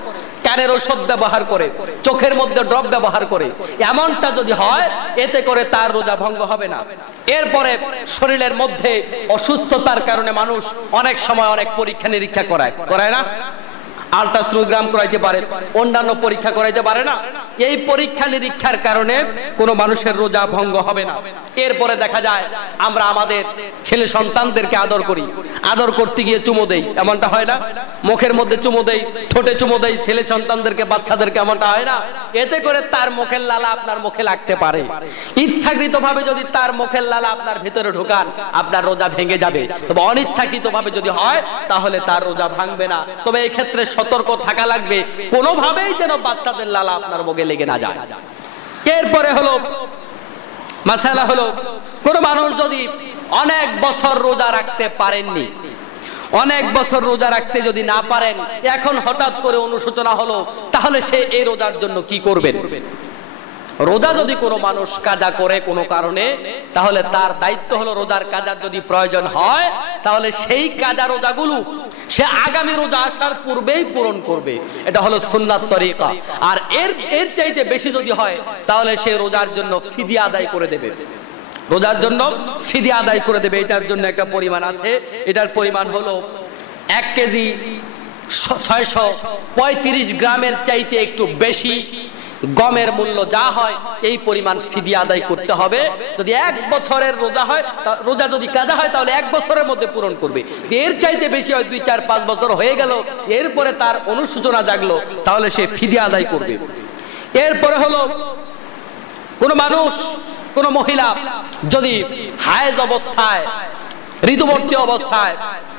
কানের ঔষধ ব্যবহার করে, চোখের মধ্যে ড্রপ ব্যবহার করে, এমনটা যদি হয় এতে করে তার রোজা ভঙ্গ হবে না। এরপরে শরীরের মধ্যে অসুস্থতার কারণে মানুষ অনেক সময় অনেক পরীক্ষা নিরীক্ষা করায় না, আল্ট্রাসোনোগ্রাম করাইতে পারে, অন্যান্য পরীক্ষা করাইতে পারে না, এই পরীক্ষা নিরীক্ষার কারণে কোনো মানুষের রোজা ভঙ্গ হবে না। এরপরে দেখা যায় আমরা আমাদের ছেলে সন্তানদেরকে আদর করি, আদর করতে গিয়ে চুমো দেই, এমনটা হয় না? মুখের মধ্যে চুমো দেই, ঠোঁটে চুমো দেই ছেলে সন্তানদেরকে, বাচ্চাদেরকে, এমনটা হয় না? এতে করে তার মুখের লালা আপনার মুখে লাগতে পারে। ইচ্ছাকৃতভাবে যদি তার মুখের লালা আপনার ভিতরে ঢোকান, আপনার রোজা ভেঙে যাবে। তবে অনিচ্ছাকৃতভাবে যদি হয় তাহলে তার রোজা ভাঙবে না। তবে এই ক্ষেত্রে সতর্ক থাকা লাগবে, কোনোভাবেই যেন বাচ্চাদের লালা আপনার মুখে লেগে না যায়। এরপরে হলো মাসালা হলো কোন মানুষ যদি অনেক বছর রোজা রাখতে পারেননি, অনেক বছর রোজা রাখতে যদি না পারেন, এখন হঠাৎ করে অনুশোচনা হলো, তাহলে সে এই রোজার জন্য কি করবেন? রোজা যদি কোনো মানুষ কাজা করে কোনো কারণে, তাহলে তার দায়িত্ব হলো রোজার কাজার যদি প্রয়োজন হয় তাহলে সেই কাজা রোজাগুলো সে আগামী রোজা আসার পূর্বেই পূরণ করবে। এটা হলো সুন্নাত তরিকা। আর এর চাইতে বেশি যদি হয় তাহলে সে রোজার জন্য ফিদিয়া আদায় করে দেবে, রোজার জন্য ফিদিয়া আদায় করে দেবে। এটার জন্য একটা পরিমাণ আছে, এটার পরিমাণ হলো 1 কেজি 635 গ্রামের চাইতে একটু বেশি গমের মূল্য যা হয় এই পরিমাণ ফিদিয়া আদায় করতে হবে। যদি 1 বছরের রোজা হয়, রোজা যদি কাজা হয় তাহলে 1 বছরের মধ্যে পূরণ করবে। এর চাইতে বেশি হয় 2, 4, 5 বছর হয়ে গেল, এরপরে তার অনুশোচনা জাগলো, তাহলে সে ফিদিয়া আদায় করবে। এরপরে হলো কোনো মানুষ, কোনো মহিলা যদি হায়েজ অবস্থায়, ঋতুবর্তী অবস্থায়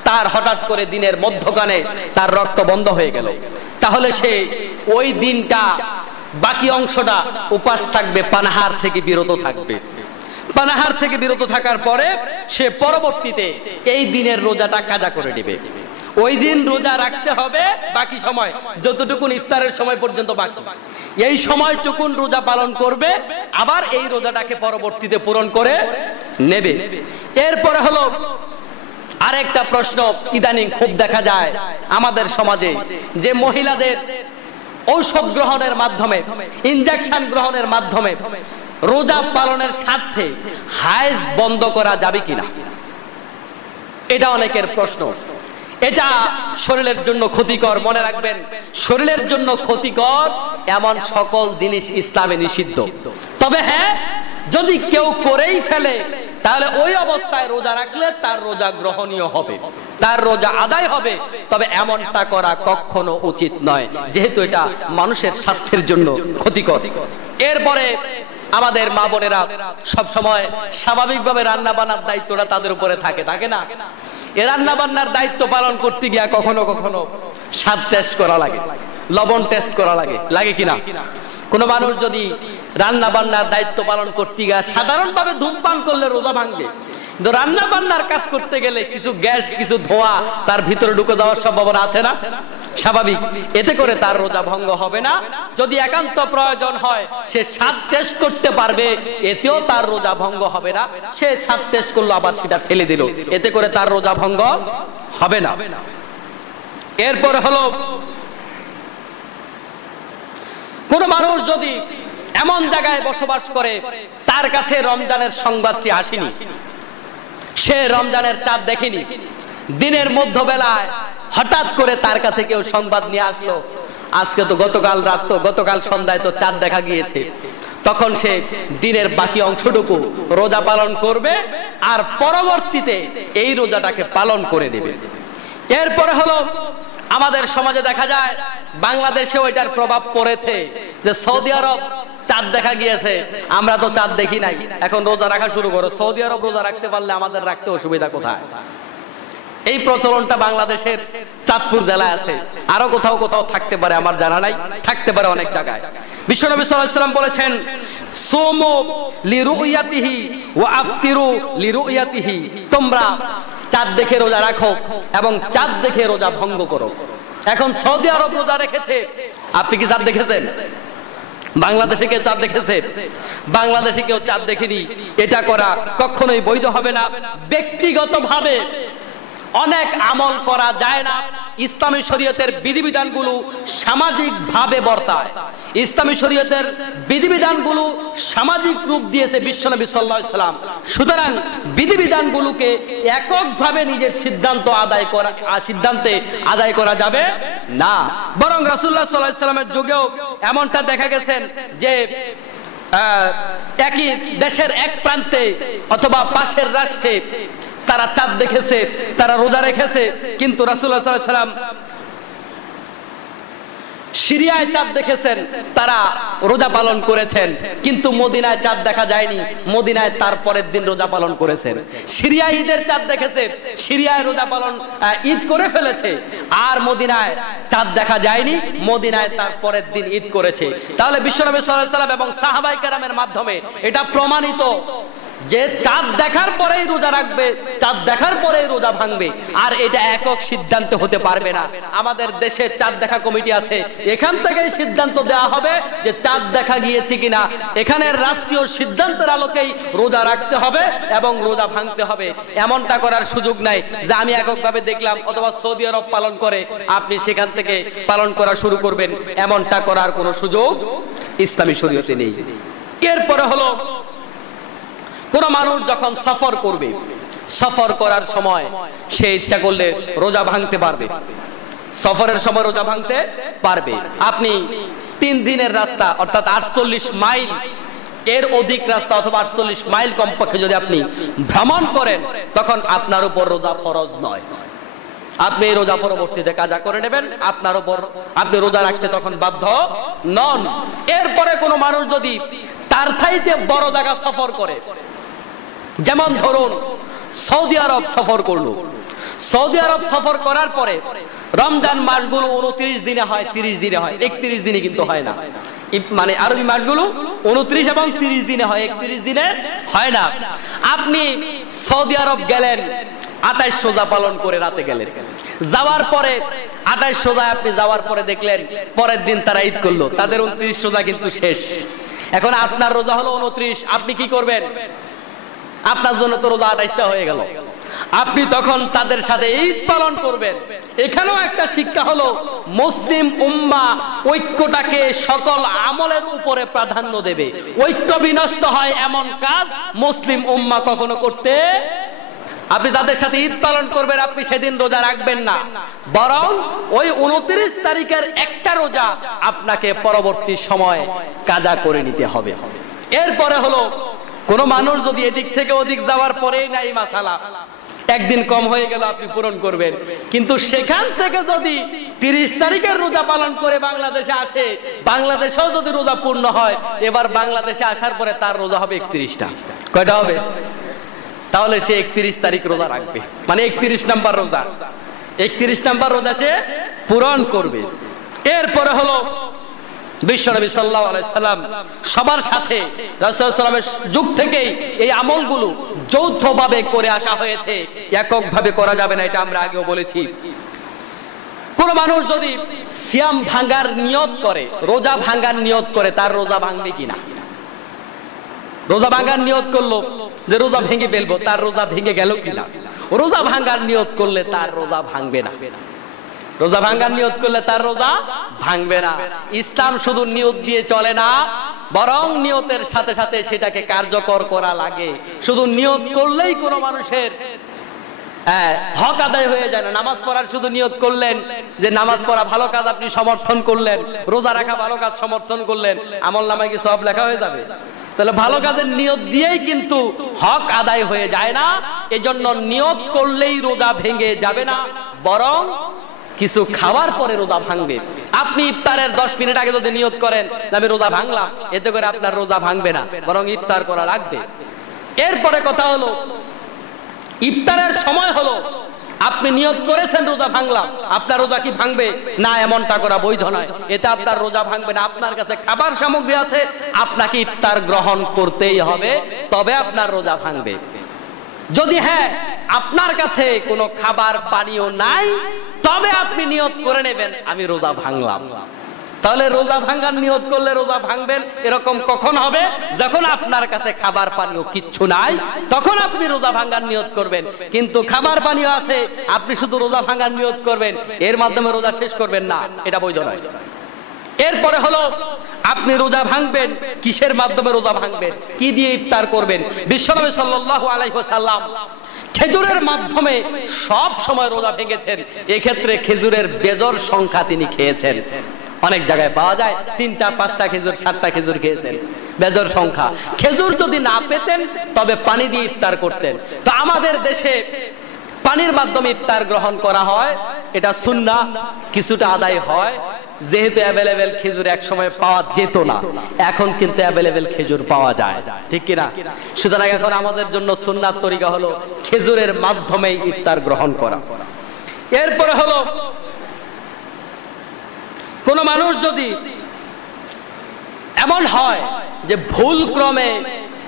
তার হঠাৎ করে দিনের মধ্যখানে তার রক্ত বন্ধ হয়ে গেল, তাহলে সে ওই দিনটা বাকি অংশটা উপাস থাকবে, পানাহার থেকে বিরত থাকবে। পানাহার থেকে বিরত থাকার পরে সে পরবর্তীতে এই দিনের রোজাটা কাজা করে নেবে। ওই দিন রোজা রাখতে হবে, বাকি সময় যতটুকুন ইফতারের সময় পর্যন্ত বাকি, এই সময়টুকুন রোজা পালন করবে, আবার এই রোজাটাকে পরবর্তীতে পূরণ করে নেবে। এরপরে হলো আরেকটা প্রশ্ন ইদানিং খুব দেখা যায় আমাদের সমাজে, যে মহিলাদের ঔষধ গ্রহণের মাধ্যমে, ইনজেকশন গ্রহণের মাধ্যমে রোজা পালনের স্বার্থে হায়েজ বন্ধ করা যাবে কিনা, এটা অনেকের প্রশ্ন। এটা শরীরের জন্য ক্ষতিকর। মনে রাখবেন, শরীরের জন্য ক্ষতিকর এমন সকল জিনিস ইসলামে নিষিদ্ধ। তবে হ্যাঁ, যদি কেউ করেই ফেলে তাহলে ওই অবস্থায় রোজা রাখলে তার রোজা গ্রহণীয় হবে, তার রোজা আদায় হবে। তবে এমনটা করা কখনো উচিত নয়, যেহেতু এটা মানুষের স্বাস্থ্যের জন্য ক্ষতিকর। এরপরে আমাদের মা বোনেরা সব সময় স্বাভাবিকভাবে রান্না বান্নার দায়িত্বটা তাদের উপরে থাকে না? এ রান্না বান্নার দায়িত্ব পালন করতে গিয়া কখনো কখনো স্বাদ টেস্ট করা লাগে, লবণ টেস্ট করা লাগে কিনা? কোন মানুষ যদি রান্না বান্নার দায়িত্ব পালন করতে গিয়ে সাধারণভাবে ধূমপান করলে রোজা ভাঙবে, কিন্তু রান্না বান্নার কাজ করতে গেলে কিছু গ্যাস, কিছু ধোঁয়া তার ভিতরে ঢুকে যাওয়ার সম্ভাবনা আছে না? স্বাভাবিক। এতে করে তার রোজা ভঙ্গ হবে না। যদি একান্ত প্রয়োজন হয় সে স্বাদ টেস্ট করতে পারবে, এতেও তার রোজা ভঙ্গ হবে না। সে স্বাদ টেস্ট করলো আবার সেটা ফেলে দিল, এতে করে তার রোজা ভঙ্গ হবে না। এরপর হলো কোন মানুষ যদি এমন জায়গায় বসবাস করে তার কাছে রমজানের সংবাদটি আসেনি, সে রমজানের চাঁদ দেখেনি, দিনের মধ্যবেলায় হঠাৎ করে তার কাছে কেউ সংবাদ নিয়ে আসলো, আজকে তো গতকাল সন্ধ্যায় তো চাঁদ দেখা গিয়েছে, তখন সে দিনের বাকি অংশটুকু রোজা পালন করবে আর পরবর্তীতে এই রোজাটাকে পালন করে নেবে। এরপরে হলো আমাদের সমাজে দেখা যায়, বাংলাদেশেও এটার প্রভাব পড়েছে, যে সৌদি আরব চাঁদ দেখা গিয়েছে, আমরা তো চাঁদ দেখি নাই, এখন রোজা রাখা শুরু করো। সৌদি আরব রোজা রাখতে পারলে আমাদের রাখতে অসুবিধা কোথায়? এই প্রচলনটা বাংলাদেশের চাঁদপুর জেলায় আছে, আরো কোথাও কোথাও থাকতে পারে, আমার জানা নাই, থাকতে পারে অনেক জায়গায়। বিশ্বনবী সাল্লাল্লাহু আলাইহি ওয়াসাল্লাম বলেছেন, সুমু লিরুয়াতিহি ওয়া আফতিরু লিরুয়াতিহি, তোমরা চাঁদ দেখে রোজা রাখো এবং চাঁদ দেখে রোজা ভঙ্গ করো। এখন সৌদি আরব রোজা রেখেছে, আপনি কি চাঁদ দেখেছেন? বাংলাদেশে কেউ চাঁদ দেখেছে? বাংলাদেশে কেউ চাঁদ দেখেনি। এটা করা কখনোই বৈধ হবে না। ব্যক্তিগতভাবে অনেক আমল করা যায় না। ইসলামী শরীয়তের বিধিবিধানগুলো সামাজিকভাবে বর্তায়। ইসলামী শরীয়তের বিধিবিধানগুলো সামাজিক রূপ দিয়েছে বিশ্বনবী সাল্লাল্লাহু আলাইহি ওয়াসাল্লাম। সুতরাং বিধিবিধানগুলোকে এককভাবে নিজের সিদ্ধান্তে আদায় করা যাবে না। বরং রাসূলুল্লাহ সাল্লাল্লাহু আলাইহি ওয়াসাল্লামের যুগেও এমনটা দেখা গেছেন যে একই দেশের এক প্রান্তে অথবা পাশের রাষ্ট্রে তারা চাঁদ দেখেছে, তারা রোজা রেখেছে, কিন্তু রাসূলুল্লাহ সাল্লাল্লাহু আলাইহি ওয়াসাল্লাম সিরিয়ায় চাঁদ দেখেছেন, তারা রোজা পালন করেছেন, কিন্তু মদিনায় চাঁদ দেখা যায়নি, মদিনায় তার পরের দিন রোজা পালন করেছেন। সিরিয়ায় ঈদের চাঁদ দেখেছে, সিরিয়ায় রোজা পালন ঈদ করে ফেলেছে, আর মদিনায় চাঁদ দেখা যায়নি, মদিনায় তার পরের দিন ঈদ করেছে। তাহলে বিশ্বনবী সাল্লাল্লাহু আলাইহি ওয়াসাল্লাম এবং সাহাবায়ে কেরামের মাধ্যমে এটা প্রমাণিত যে চাঁদ দেখার পরেই রোজা রাখবে, চাঁদ দেখার পরেই রোজা ভাঙবে। আর এটা একক সিদ্ধান্ত হতে পারবে না। আমাদের দেশে চাঁদ দেখা কমিটি আছে, এখান থেকেই সিদ্ধান্ত দেওয়া হবে যে চাঁদ দেখা গিয়েছে কিনা। এখানের রাষ্ট্রীয় সিদ্ধান্তের আলোকেই রোজা রাখতে হবে এবং রোজা ভাঙতে হবে। এমনটা করার সুযোগ নাই যে আমি এককভাবে দেখলাম অথবা সৌদি আরব পালন করে আপনি সেখান থেকে পালন করা শুরু করবেন, এমনটা করার কোনো সুযোগ ইসলামী শরীয়তে নেই। এরপরে হলো কোন মানুষ যখন সফর করবে, সফর করার সময় সে ইচ্ছা করলে রোজা ভাঙতে পারবে, সফরের সময় রোজা ভাঙতে পারবে। আপনি 3 দিনের রাস্তা অর্থাৎ 48 মাইল এর অধিক রাস্তা অথবা 48 মাইল কমপক্ষে যদি আপনি ভ্রমণ করেন, তখন আপনার উপর রোজা ফরজ নয়। আপনি রোজা পরবর্তীতে কাজা করে নেবেন, আপনার উপর আপনি রোজা রাখতে তখন বাধ্য নন। এরপরে কোনো মানুষ যদি তার চাইতে বড় জায়গা সফর করে, যেমন ধরুন সৌদি আরব সফর করলো, সৌদি আরব সফর করার পরে রমজান মাসগুলো 29 দিনে হয়, 30 দিনে হয়, 31 দিনে কিন্তু হয় না। মানে আরবি মাসগুলো 29 এবং 30 দিনে হয়, 31 দিনে হয় না। আপনি সৌদি আরব গেলেন, 28 রোজা পালন করে রাতে গেলেন, যাওয়ার পরে 28 রোজা আপনি যাওয়ার পরে দেখলেন পরের দিন তারা ঈদ করলো, তাদের 29 রোজা কিন্তু শেষ। এখন আপনার রোজা হলো 29, আপনি কি করবেন? আপনার জন্য তো রোজা 28টা হয়ে গেল, আপনি তখন তাদের সাথে ঈদ পালন করবেন। এখানেও একটা শিক্ষা হলো মুসলিম উম্মাহ ঐক্যটাকে সকল আমলের উপরে প্রাধান্য দেবে। ঐক্য বিনষ্ট হয় এমন কাজ মুসলিম উম্মাহ কখনো করতে, আপনি তাদের সাথে ঈদ পালন করবেন, আপনি সেদিন রোজা রাখবেন না, বরং ওই 29 তারিখের একটা রোজা আপনাকে পরবর্তী সময় কাজা করে নিতে হবে। এরপরে হলো কোন মানুষ যদি এদিক থেকে ওদিক যাওয়ার পরেই নাই মাসালা, একদিন কম হয়ে গেল আপনি পূরণ করবেন, কিন্তু সেখান থেকে যদি 30 তারিখের রোজা পালন করে বাংলাদেশে আসে, বাংলাদেশেও যদি রোজা পূর্ণ হয়, এবার বাংলাদেশে আসার পরে তার রোজা হবে 31টা। কয়টা হবে? তাহলে সে 31 তারিখ রোজা রাখবে, মানে 31 নাম্বার রোজা, 31 নাম্বার রোজা সে পূরণ করবে। এরপরে হলো বিশ্বনবী সাল্লাল্লাহু আলাইহি সাল্লাম সবার সাথে, রাসূল সাল্লাল্লাহু আলাইহি সাল্লামের যুগ থেকেই এই আমলগুলো যৌথভাবে করে আসা হয়েছে, এককভাবে করা যাবে না, এটা আমরা আগেও বলেছি। কোন মানুষ যদি সিয়াম ভাঙার নিয়ত করে, রোজা ভাঙার নিয়ত করে, তার রোজা ভাঙবে কিনা? রোজা ভাঙার নিয়ত করলো যে রোজা ভেঙে ফেলবো, তার রোজা ভেঙে গেল কিনা? রোজা ভাঙার নিয়ত করলে তার রোজা ভাঙবে না, রোজা ভাঙার নিয়ত করলে তার রোজা ভাঙবে না। ইসলাম শুধু নিয়ত দিয়ে চলে না, বরং নিয়তের সাথে সাথে সেটাকে কার্যকর করা লাগে। শুধু নিয়ত করলেই কোনো মানুষের হক আদায় হয়ে যায় না। নামাজ পড়ার শুধু নিয়ত করলেন যে নামাজ পড়া ভালো কাজ, আপনি সমর্থন করলেন, রোজা রাখা ভালো কাজ সমর্থন করলেন, আমল নামায় কি সব লেখা হয়ে যাবে? তাহলে ভালো কাজের নিয়ত দিয়েই কিন্তু হক আদায় হয়ে যায় না। এজন্য নিয়ত করলেই রোজা ভেঙে যাবে না, বরং কিছু খাওয়ার পরে রোজা ভাঙবে। আপনি ইফতারের 10 মিনিট আগে যদি নিয়ত করেন আমি রোজা ভাঙলাম, এতে করে আপনার রোজা ভাঙবে না, বরং ইফতার করা লাগবে। এরপরে কথা হলো ইফতারের সময় হলো আপনি নিয়ত করেছেন রোজা ভাঙলাম, আপনার রোজা কি ভাঙবে? না, এমনটা করা বৈধ নয়, এতে আপনার রোজা ভাঙবে না। আপনার কাছে খাবার সামগ্রী আছে, আপনাকে ইফতার গ্রহণ করতেই হবে, তবে আপনার রোজা ভাঙবে। যদি হ্যাঁ আপনার কাছে কোনো খাবার পানীয় নাই, তবে আপনি নিয়ত করে নেবেন আমি রোজা ভাঙলাম। তাহলে রোজা ভাঙার নিয়ত করলে রোজা ভাঙবেন, এরকম কখন হবে? যখন আপনার কাছে খাবার পানীয় কিচ্ছু নাই, তখন আপনি রোজা ভাঙার নিয়ত করবেন। কিন্তু খাবার পানীয় আছে, আপনি শুধু রোজা ভাঙার নিয়ত করবেন, এর মাধ্যমে রোজা শেষ করবেন না, এটা বৈধ নয়। এরপরে হলো আপনি রোজা ভাঙবেন, কিসের মাধ্যমে রোজা ভাঙবেন, কি দিয়ে ইফতার করবেন? বিশ্বনবী সাল্লাল্লাহু আলাইহি ওয়াসাল্লাম খেজুরের মাধ্যমে সব সময় রোজা ভেঙেছেন। এক্ষেত্রে খেজুরের বেজর সংখ্যা তিনি খেয়েছেন। অনেক জায়গায় পাওয়া যায় 3টা 5টা খেজুর 7টা খেজুর খেয়েছেন, বেজর সংখ্যা। খেজুর যদি না পেতেন তবে পানি দিয়ে ইফতার করতেন। তো আমাদের দেশে পানির মাধ্যমে ইফতার গ্রহণ করা হয়, এটা সুন্নাহ, কিছুটা আদায় হয়। যেহেতু অ্যাভেলেবেল খেজুর এক সময় পাওয়া যেত না, এখন কিন্তু অ্যাভেলেবেল খেজুর পাওয়া যায়, ঠিক কিনা? সুতরাং এখন আমাদের জন্য সুন্নাত তরিকা হলো খেজুরের মাধ্যমে ইফতার গ্রহণ করা। এরপরে হলো কোন মানুষ যদি এমন হয় যে ভুল ক্রমে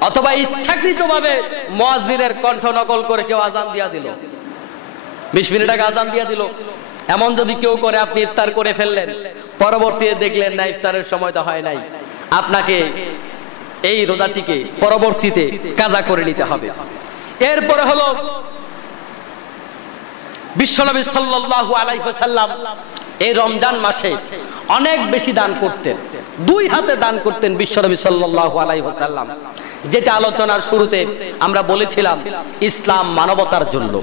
অথবা ইচ্ছাকৃতভাবে মুয়াজ্জিনের কণ্ঠ নকল করে কেউ আজান দিয়া দিল, 20 মিনিট আগে আজান দিয়া দিল, এমন যদি কেউ করে আপনি ইফতার করে ফেললেন, পরবর্তীতে দেখলেন না ইফতারের সময়টা হয় নাই, আপনাকে এই রোজাটিকে পরবর্তীতে কাজা করে নিতে হবে। এরপরে হলো বিশ্বনবী সাল্লাল্লাহু আলাইহি ওয়াসাল্লাম এই রমজান মাসে অনেক বেশি দান করতেন, 2 হাতে দান করতেন বিশ্বনবী সাল্লাল্লাহু আলাইহি ওয়াসাল্লাম। যেটা আলোচনার শুরুতে আমরা বলেছিলাম, ইসলাম মানবতার জন্য,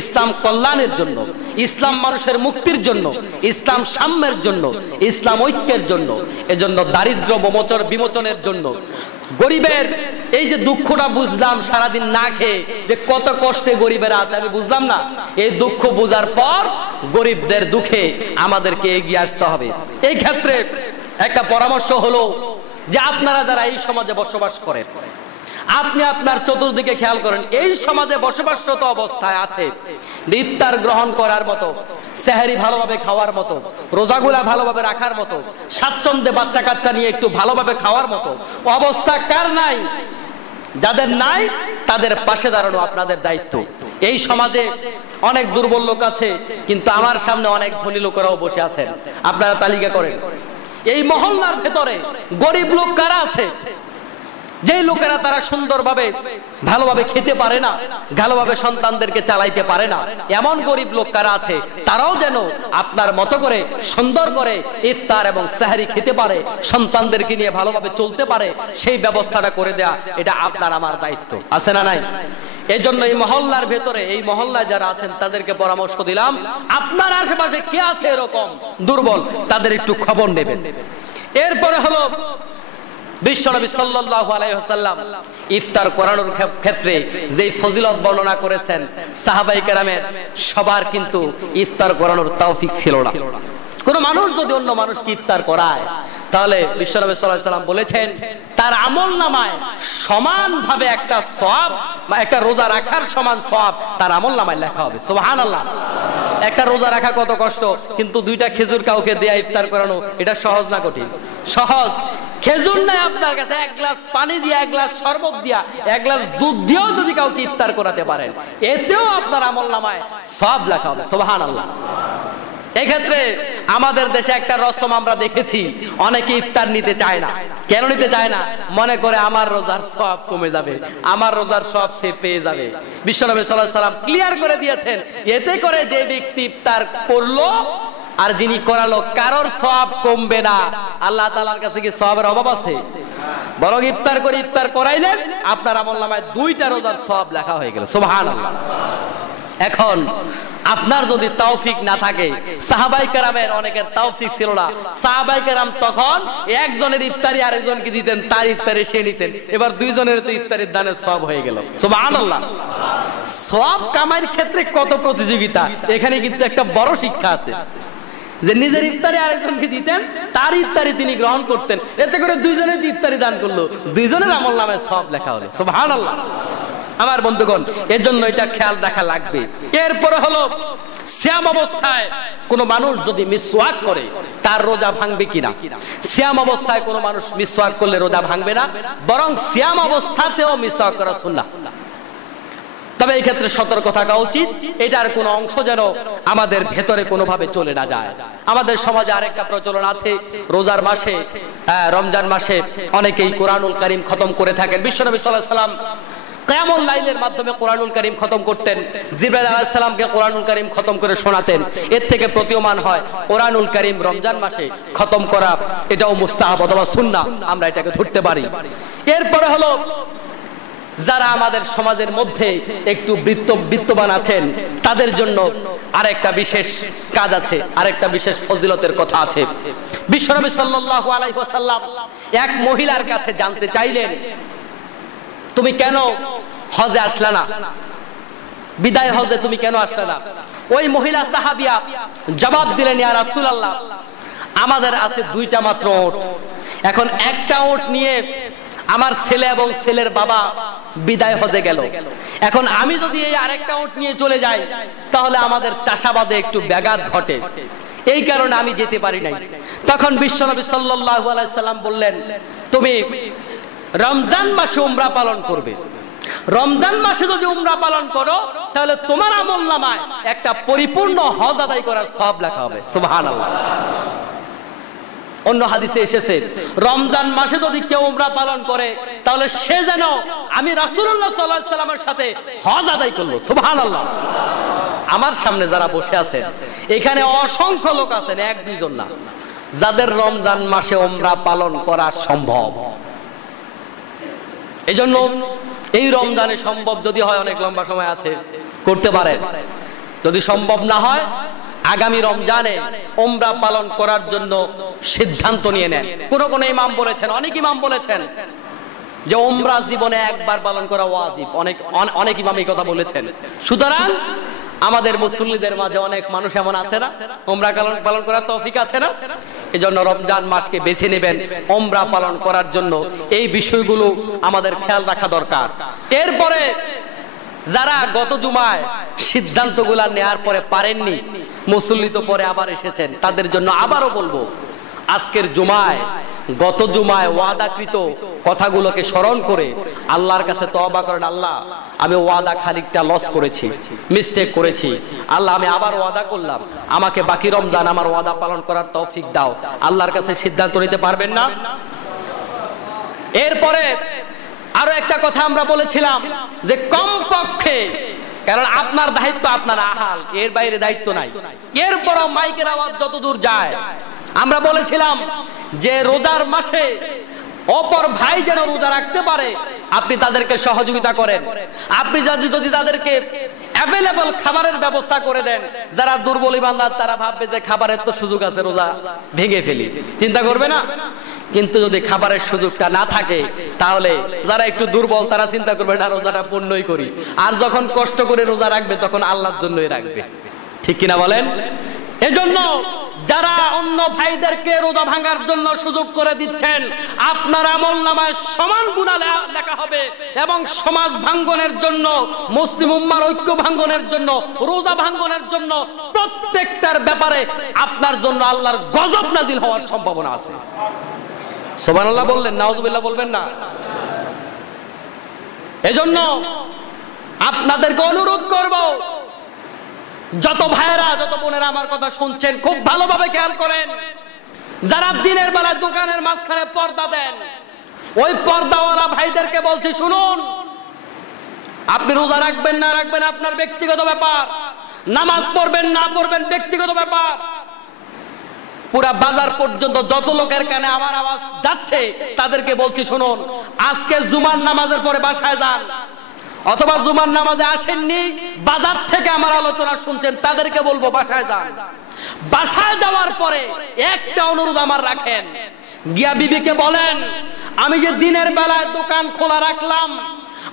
ইসলাম কল্যাণের জন্য, ইসলাম মানুষের মুক্তির জন্য, ইসলাম সাম্যের জন্য, ইসলাম ঐক্যের জন্য, এজন্য দারিদ্র বিমোচনের জন্য, গরিবের এই যে দুঃখটা বুঝলাম সারাদিন না খেয়ে যে কত কষ্টে গরিবেরা আছে, আমি বুঝলাম না, এই দুঃখ বোঝার পর গরিবদের দুঃখে আমাদেরকে এগিয়ে আসতে হবে। এই ক্ষেত্রে একটা পরামর্শ হলো যে আপনারা যারা এই সমাজে বসবাস করেন, আপনি আপনার চতুর্দিকে খেয়াল করেন, এই সমাজে বসবাসরত অবস্থায় আছে ইফতার গ্রহণ করার মতো, সেহরি ভালোভাবে খাওয়ার মতো, রোজাগুলা ভালোভাবে রাখার মতো, স্বাচ্ছন্দ্যে বাচ্চা কাচ্চা নিয়ে একটু ভালোভাবে খাওয়ার মতো অবস্থা কার নাই? যাদের নাই তাদের পাশে দাঁড়ানো আপনাদের দায়িত্ব। এই সমাজে অনেক দুর্বল লোক আছে, কিন্তু আমার সামনে অনেক ধনী লোকেরাও বসে আছেন, আপনারা তালিকা করেন। এই মহল্লার ভেতরে গরিব লোক কারা আছে? যেই লোকেরা তারা সুন্দরভাবে ভালোভাবে খেতে পারে না, ভালোভাবে সন্তানদেরকে চালাইতে পারে না, এমন গরিব লোক কারা আছে? তারাও যেন আপনার মতো করে সুন্দর করে ইফতার এবং সেহরি খেতে পারে, সন্তানদেরকে নিয়ে ভালোভাবে চলতে পারে, সেই ব্যবস্থাটা করে দেয়া এটা আপনার আমার দায়িত্ব, আছে না নাই? এই জন্য এই মহল্লার ভেতরে, এই মহল্লায় যারা আছেন তাদেরকে পরামর্শ দিলাম, আপনার আশেপাশে কে আছে এরকম দুর্বল, তাদের একটু খবর নেবেন। এরপরে হলো বিশ্বনবী সাল্লাল্লাহু আলাইহি ওয়াসাল্লাম ইফতার করানোর ক্ষেত্রে যে ফজিলত বর্ণনা করেছেন, সাহাবায়ে কেরামের সবার কিন্তু ইফতার করানোর তৌফিক ছিল না। কোন মানুষ যদি অন্য মানুষকে ইফতার করায়, তাহলে বিশ্বনবী সাল্লাল্লাহু আলাইহি ওয়াসাল্লাম বলেছেন তার আমলনামায় সমানভাবে একটা সওয়াব বা একটা রোজা রাখার সমান সওয়াব তার আমলনামায় লেখা হবে। সুবহানাল্লাহ। একটা রোজা রাখা কত কষ্ট, কিন্তু 2টা খেজুর কাউকে দেয়া ইফতার করানো এটা সহজ না কঠিন? সহজ। খেজুর নাই আপনার কাছে, 1 গ্লাস পানি দিয়া, 1 গ্লাস শরবত দিয়া, 1 গ্লাস দুধ দিয়েও যদি কাউকে ইফতার করাতে পারেন, এতেও আপনার আমলনামায় সওয়াব লেখা হবে। সুবহানাল্লাহ। এই ক্ষেত্রে আমাদের দেশে একটা রসম আমরা দেখেছি, অনেকে ইফতার নিতে চায় না। কেন নিতে চায় না? মনে করে আমার রোজার সওয়াব কমে যাবে, আমার রোজার সওয়াব সে পেয়ে যাবে। বিশ্বনবী সাল্লাল্লাহু আলাইহি ওয়াসাল্লাম ক্লিয়ার করে দিয়েছেন, এতে করে যে ব্যক্তি ইফতার করলো আর যিনি করালো, কারোর সওয়াব কমবে না। আল্লাহ তাআলার কাছে কি সওয়াবের অভাব আছে? বরং ইফতার করে ইফতার করাইলেন, আপনার আমলনামায় 2টা রোজার সওয়াব লেখা হয়ে গেল। সুবহানাল্লাহ। এখন আপনার যদি তৌফিক না থাকে, সাহাবায়ে কেরামের অনেকের তৌফিক ছিল না, সাহাবায়ে কেরাম তখন একজনের ইফতারি আরেকজনকে দিতেন, তার ইফতারি সে নিতেন, এবার 2 জনের তো ইফতারির দানের সওয়াব হয়ে গেল। সুবহানাল্লাহ। সওয়াব কামাইয়ের ক্ষেত্রে কত প্রতিযোগিতা, এখানে কিন্তু একটা বড় শিক্ষা আছে যে নিজের ইফতারি আরেকজনকে দিতেন, তার ইফতারি তিনি গ্রহণ করতেন, এতে করে 2 জনের ইফতারি দান করলো, 2 জনের আমলনামায় সওয়াব লেখা হলো। সুবহানাল্লাহ। আমার বন্ধুগণ, এর জন্য এটা খেয়াল রাখা লাগবে। এরপরে হলো সিয়াম অবস্থায় কোন মানুষ যদি মিসওয়াক করে, তার রোজা ভাঙবে কিনা? সিয়াম অবস্থায় কোন মানুষ মিসওয়াক করলে রোজা ভাঙবে না, বরং সিয়াম অবস্থাতেও মিসওয়াক করা সুন্নাহ। তবে এই ক্ষেত্রে সতর্ক থাকা উচিত, এটার কোন অংশ যেন আমাদের ভেতরে কোনোভাবে চলে না যায়। আমাদের সমাজে আরেকটা প্রচলন আছে, রোজার মাসে, রমজান মাসে অনেকেই কোরআনুল কারীম খতম করে থাকেন। বিশ্বনবী সাল্লাল্লাহু আলাইহি ওয়াসাল্লাম কিয়ামুল লাইলের মাধ্যমে কোরআনুল কারীম খতম করতেন, জিবরাইল আলাইহিস সালামকে কোরআনুল কারীম খতম করে শোনাতেন। এর থেকে প্রতীয়মান হয় কোরআনুল কারীম রমজান মাসে খতম করা এটাও মুস্তাহাব অথবা সুন্নাহ, আমরা এটাকে ধরতে পারি। এরপরে হলো যারা আমাদের সমাজের মধ্যে একটু বিত্তবান আছেন, তাদের জন্য আরেকটা বিশেষ কাজ আছে, আরেকটা বিশেষ ফজিলতের কথা আছে। বিশ্বনবী সাল্লাল্লাহু আলাইহি ওয়াসাল্লাম এক মহিলার কাছে জানতে চাইলেন, তুমি কেন হজে আসলা না? বিদায় হজে তুমি কেন আসলে না? ওই মহিলা সাহাবিয়া জবাব দিলেন, ইয়া রাসূলুল্লাহ, আমাদের আছে 2টা মাত্র ওট, এখন একটা ওট নিয়ে আমার ছেলে এবং ছেলের বাবা বিদায় হজে গেল, এখন আমি যদি এই আরেকটা ওট নিয়ে চলে যাই তাহলে আমাদের চাষাবাদে একটু ব্যাঘাত ঘটে, এই কারণে আমি যেতে পারি নাই। তখন বিশ্বনবী সাল্লাল্লাহু আলাইহি সাল্লাম বললেন, তুমি রমজান মাসে উমরা পালন করবে। রমজান মাসে যদি উমরা পালন করো তাহলে তোমার আমলনামায় একটা পরিপূর্ণ হজ আদায় করার সওয়াব লেখা হবে। সুবহানাল্লাহ। অন্য হাদিসে এসেছে রমজান মাসে যদি কেউ উমরা পালন করে তাহলে সে যেন আমি রাসূলুল্লাহ সাল্লাল্লাহু আলাইহি সাল্লামের সাথে হজ আদায় করলো। সুবহানাল্লাহ। আমার সামনে যারা বসে আছেন এখানে অসংখ্য লোক আছেন, এক দুইজন না, যাদের রমজান মাসে উমরা পালন করা সম্ভব। এজন্য এই রমজানে সম্ভব যদি হয়, অনেক লম্বা সময় আছে, করতে পারেন। যদি সম্ভব না হয় আগামী রমজানে উমরা পালন করার জন্য সিদ্ধান্ত নিয়ে নেন। কোন কোন ইমাম বলেছেন, অনেক ইমাম বলেছেন যে উমরা জীবনে একবার পালন করা ওয়াজিব। অনেক ইমাম এই কথা বলেছেন। সুতরাং আমাদের মুসল্লিদের মাঝে অনেক মানুষ এমন আছে না, উমরা পালন করার তৌফিক আছে না, এজন্য রমজান মাসকে বেছে নেবেন উমরা পালন করার জন্য। এই বিষয়গুলো আমাদের খেয়াল রাখা দরকার। এরপরে যারা গত জুমায় সিদ্ধান্তগুলা নেয়ার পরে পারেননি, মুসল্লি তো পরে আবার এসেছেন, তাদের জন্য আবারও বলবো, আজকের জুমায় গত জুমায় ওয়াদাকৃত কথাগুলোকে স্মরণ করে আল্লাহর কাছে তওবা করেন। আল্লাহ, আমি ওয়াদা খানিকটা লস করেছি, মিস্টেক করেছি। আল্লাহ, আমি আবার ওয়াদা করলাম, আমাকে বাকি রমজান আমার ওয়াদা পালন করার তৌফিক দাও। আল্লাহর কাছে সিদ্ধান্ত নিতে পারবেন না? এরপরে আরো একটা কথা আমরা বলেছিলাম যে কমপক্ষে, কারণ আপনার দায়িত্ব আপনার আহাল, এর বাইরে দায়িত্ব নাই, এরপরও মাইকের আওয়াজ যতদূর যায়, আমরা বলেছিলাম যে রোজার মাসে অপর ভাই যেন রোজা রাখতে পারে আপনি তাদেরকে সহযোগিতা করেন। আপনি যদি তাদেরকে অ্যাভেলেবল খাবারের ব্যবস্থা করে দেন, যারা দুর্বল ইমানদার তারা ভাববে যে খাবারের তো সুযোগ আছে, রোজা ভেঙে ফেলি, চিন্তা করবে না। কিন্তু যদি খাবারের সুযোগটা না থাকে তাহলে যারা একটু দুর্বল তারা চিন্তা করবে না, রোজাটা পূর্ণই করি। আর যখন কষ্ট করে রোজা রাখবে তখন আল্লাহর জন্যই রাখবে, ঠিক কিনা বলেন? এজন্য যারা অন্য ভাইদেরকে রোজা ভাঙার জন্য সুযোগ করে দিচ্ছেন, আপনার আমলনামায় সমান গুনাহ লেখা হবে এবং সমাজ ভাঙ্গনের জন্য, মুসলিম উম্মার ঐক্য ভাঙ্গনের জন্য, রোজা ভাঙ্গনের জন্য প্রত্যেকটার ব্যাপারে আপনার জন্য আল্লাহর গজব নাজিল হওয়ার সম্ভাবনা আছে। সুবহানাল্লাহ বললেন, নাউজুবিল্লাহ বলবেন না? এজন্য আপনাদেরকে অনুরোধ করব, যত ভাইয়েরা যত বোনেরা আমার কথা শুনছেন খুব ভালোভাবে খেয়াল করেন। যারা দিনের বেলায় দোকানের মাঝখানে পর্দা দেন, ওই পর্দাওয়ালা ভাইদেরকে বলছি, শুনুন, আপনি রোজা রাখবেন না রাখবেন আপনার ব্যক্তিগত ব্যাপার, নামাজ পড়বেন না পড়বেন ব্যক্তিগত ব্যাপার। পুরা বাজার পর্যন্ত যত লোকের কানে আমার আওয়াজ যাচ্ছে তাদেরকে বলছি, শুনুন, আজকে জুমার নামাজের পরে বাসায় যান, অথবা জুমার নামাজে আসেননি, বাজার থেকে আমার আলোচনা শুনছেন, তাদেরকে বলবো বাসায় যান। বাসায় যাওয়ার পরে একটা অনুরোধ আমার রাখেন, গিয়া বিবিকে বলেন, আমি যে দিনের বেলায় দোকান খোলা রাখলাম,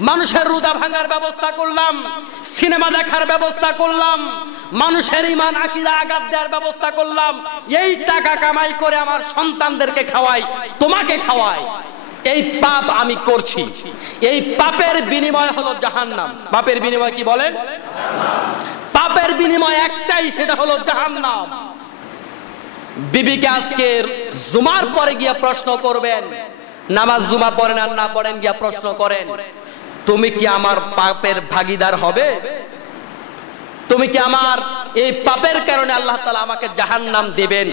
মানুষের রোজা ভাঙার ব্যবস্থা করলাম, সিনেমা দেখার ব্যবস্থা করলাম, মানুষের ঈমান আকীদা আঘাত দেওয়ার ব্যবস্থা করলাম, এই টাকা কামাই করে আমার সন্তানদেরকে খাওয়াই, তোমাকে খাওয়াই, এই পাপ আমি করছি, এই পাপের বিনিময় হলো জাহান্নাম। পাপের বিনিময় কি বলেন? পাপের বিনিময় একটাই, সেটা হলো জাহান্নাম। বিবিকে আজকে জুমার পরে গিয়া প্রশ্ন করবেন, নামাজ জুমা পড়েন আর না পড়েন, গিয়া প্রশ্ন করেন, তুমি কি আমার পাপের ভাগীদার হবে? তুমি কি আমার এই পাপের কারণে আল্লাহ তাআলা আমাকে জাহান্নাম দেবেন?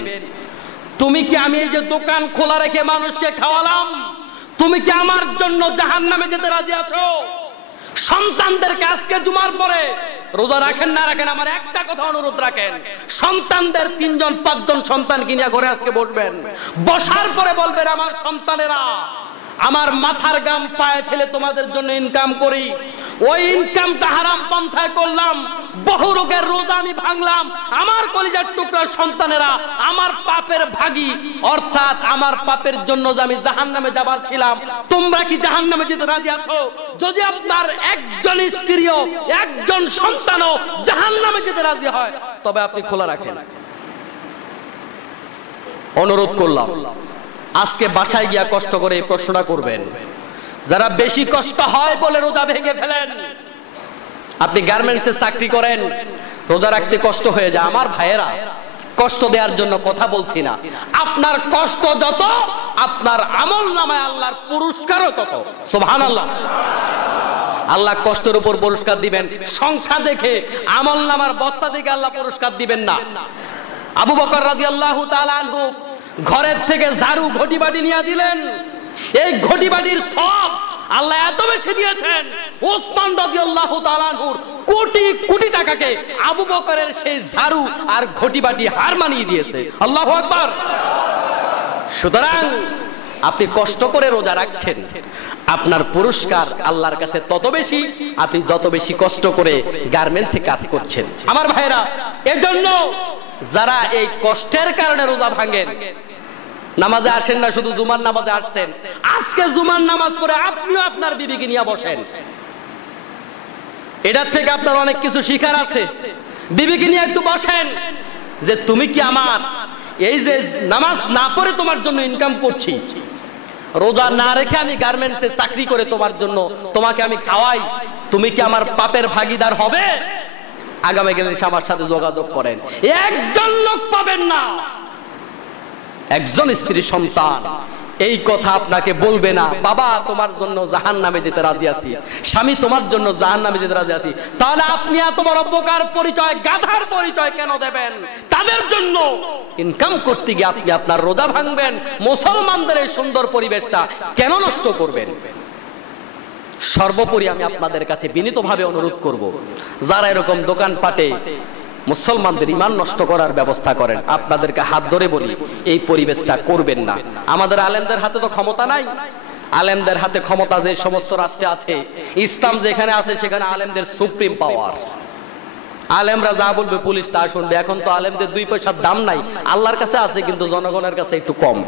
তুমি কি আমি এই যে দোকান খোলা রেখে মানুষকে খাওয়ালাম, তুমি কি আমার জন্য জাহান্নামে যেতে রাজি আছো? সন্তানদেরকে আজকে জুমার পরে রোজা রাখেন না রাখেন, আমার একটা কথা অনুরোধ রাখেন, সন্তানদের 3 জন 5 জন সন্তান কিনিয়া ঘরে আজকে বসবেন, বসার পরে বলবেন, আমার সন্তানেরা, আমার মাথার গাম পায়ে ফেলে তোমাদের জন্য ইনকাম করি, ওই ইনকামটা হারাম পন্থায় করলাম, বহু রোগের রোজা আমি ভাঙলাম, আমার কলিজার টুকরা সন্তানেরা আমার পাপের ভাগী, অর্থাৎ আমার পাপের জন্য যে আমি জাহান্নামে যাবার ছিলাম, তোমরা কি জাহান্নামে যেতে রাজি আছো? যদি আপনার একজন স্ত্রীও একজন সন্তানও জাহান্নামে যেতে রাজি হয় তবে আপনি খোলা রাখেন। অনুরোধ করলাম, আজকে বাসায় গিয়া কষ্ট করে এই প্রশ্নটা করবেন। যারা বেশি কষ্ট হয় বলে রোজা ভেঙে ফেলেন, আপনি গার্মেন্টসে চাকরি করেন, রোজা রাখতে কষ্ট হয়ে যায়, আমার ভাইয়েরা, কষ্ট দেওয়ার জন্য কথা বলছি না, আপনার কষ্ট যত আপনার আমল নামায় আল্লাহর পুরস্কারও তত। সুবহানাল্লাহ। আল্লাহ কষ্টের উপর পুরস্কার দিবেন, সংখ্যা দেখে, আমল নামার বস্তা দেখে আল্লাহ পুরস্কার দিবেন না। আবু বকর রাদিয়াল্লাহু তাআলা আনহু ঘরের থেকে ঝাড়ু ঘটি বাটি নিয়ে দিলেন, এই ঘটি বাটির সব আল্লাহ এত বেশি দিয়েছেন, ওসমান রাদিয়াল্লাহু তাআলা আনহুর কোটি কোটি টাকাকে আবু বকরের সেই ঝাড়ু আর ঘটি বাটি হার মানিয়ে দিয়েছে। আল্লাহু আকবার। সুতরাং আপনি কষ্ট করে রোজা রাখছেন, আপনার পুরস্কার আল্লাহর কাছে তত বেশি আপনি যত বেশি কষ্ট করে গার্মেন্টসে কাজ করছেন। আমার ভাইরা, এজন্য যারা এই কষ্টের কারণে রোজা ভাঙেন, নামাজে আসেন না, শুধু জুমার নামাজে আসছেন, আজকে জুমার নামাজ পড়ে আপনিও আপনার বিবিকে নিয়ে বসেন। এটার থেকে আপনার অনেক কিছু শিখার আছে। বিবিকে নিয়ে একটু বসেন যে তুমি কি আমার এই যে নামাজ না পড়ে তোমার জন্য ইনকাম করছি, রোজা না রেখে আমি গার্মেন্টসে চাকরি করে তোমার জন্য তোমাকে আমি খাওয়াই, তুমি কি আমার পাপের ভাগীদার হবে? আগামী গেলে আমার সাথে যোগাযোগ করেন। একজন লোক পাবেন না, একজন স্ত্রী সন্তান এই কথা আপনাকে বলবে না, বাবা তোমার জন্য জাহান্নামে যেতে রাজি আছি, স্বামী তোমার জন্য জাহান্নামে যেতে রাজি আছি। তাহলে আপনি এত বড় বোকার পরিচয়, গাধার পরিচয় কেন দেবেন? তাদের জন্য ইনকাম করতে গিয়ে আপনি আপনার রোজা ভাঙবেন, মুসলমানদের এই সুন্দর পরিবেশটা কেন নষ্ট করবেন? সর্বোপরি আমি আপনাদের কাছে বিনীতভাবে অনুরোধ করব, যারা এরকম দোকানপাটে মুসলমানদের ঈমান নষ্ট করার ব্যবস্থা করেন, আপনাদেরকে হাত ধরে বলি এই পরিবেশটা করবেন না। আমাদের আলেমদের হাতে তো ক্ষমতা নাই। আলেমদের হাতে ক্ষমতা যে সমস্ত রাষ্ট্রে আছে, ইসলাম যেখানে আছে সেখানে আলেমদের সুপ্রিম পাওয়ার। আলেমরা যা বলবে পুলিশ তা শুনবে। এখন তো আলেমদের 2 পয়সার দাম নাই, আল্লাহর কাছে আছে কিন্তু জনগণের কাছে একটু কম।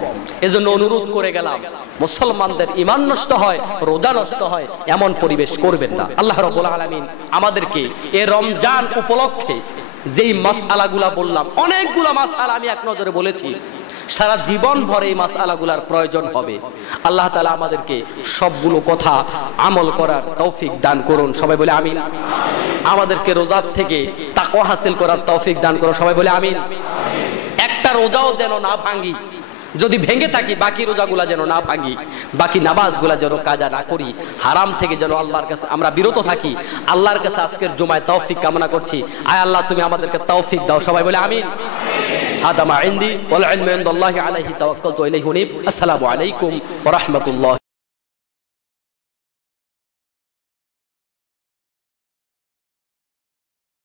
এজন্য অনুরোধ করে গেলাম, মুসলমানদের ঈমান নষ্ট হয়, রোজা নষ্ট হয়, এমন পরিবেশ করবেন না। আল্লাহ রাব্বুল আলামিন আমাদেরকে এই রমজান উপলক্ষে যেই মাসআলাগুলা বললাম, অনেকগুলা মাসআলা আমি এক নজরে বলেছি, সারা জীবন ভর এই মাসআলাগুলার প্রয়োজন হবে। আল্লাহ তাআলা আমাদেরকে সবগুলো কথা আমল করার তৌফিক দান করুন। সবাই বলে আমিন। আমাদেরকে রোজার থেকে তাকওয়া হাসিল করার তৌফিক দান করুন। সবাই বলে আমিন। একটা রোজাও যেন না ভাঙি, যদি ভেঙে থাকি বাকি রোজাগুলা যেন না ভাঙি, বাকি নামাজগুলা যেন কাজা না করি, হারাম থেকে যেন আল্লাহর কাছে আমরা বিরত থাকি। আল্লাহর কাছে আজকের জুমায় তৌফিক কামনা করছি। আয় আল্লাহ তুমি আমাদেরকে তৌফিক দাও। সবাই বলে আমিন। হাদা মা ইনদি ওয়াল ইলমু ইনদাল্লাহি আলাইহি তাওয়াক্কালতু ইলাইহি উনীব। আসসালামু আলাইকুম ওয়া রাহমাতুল্লাহ।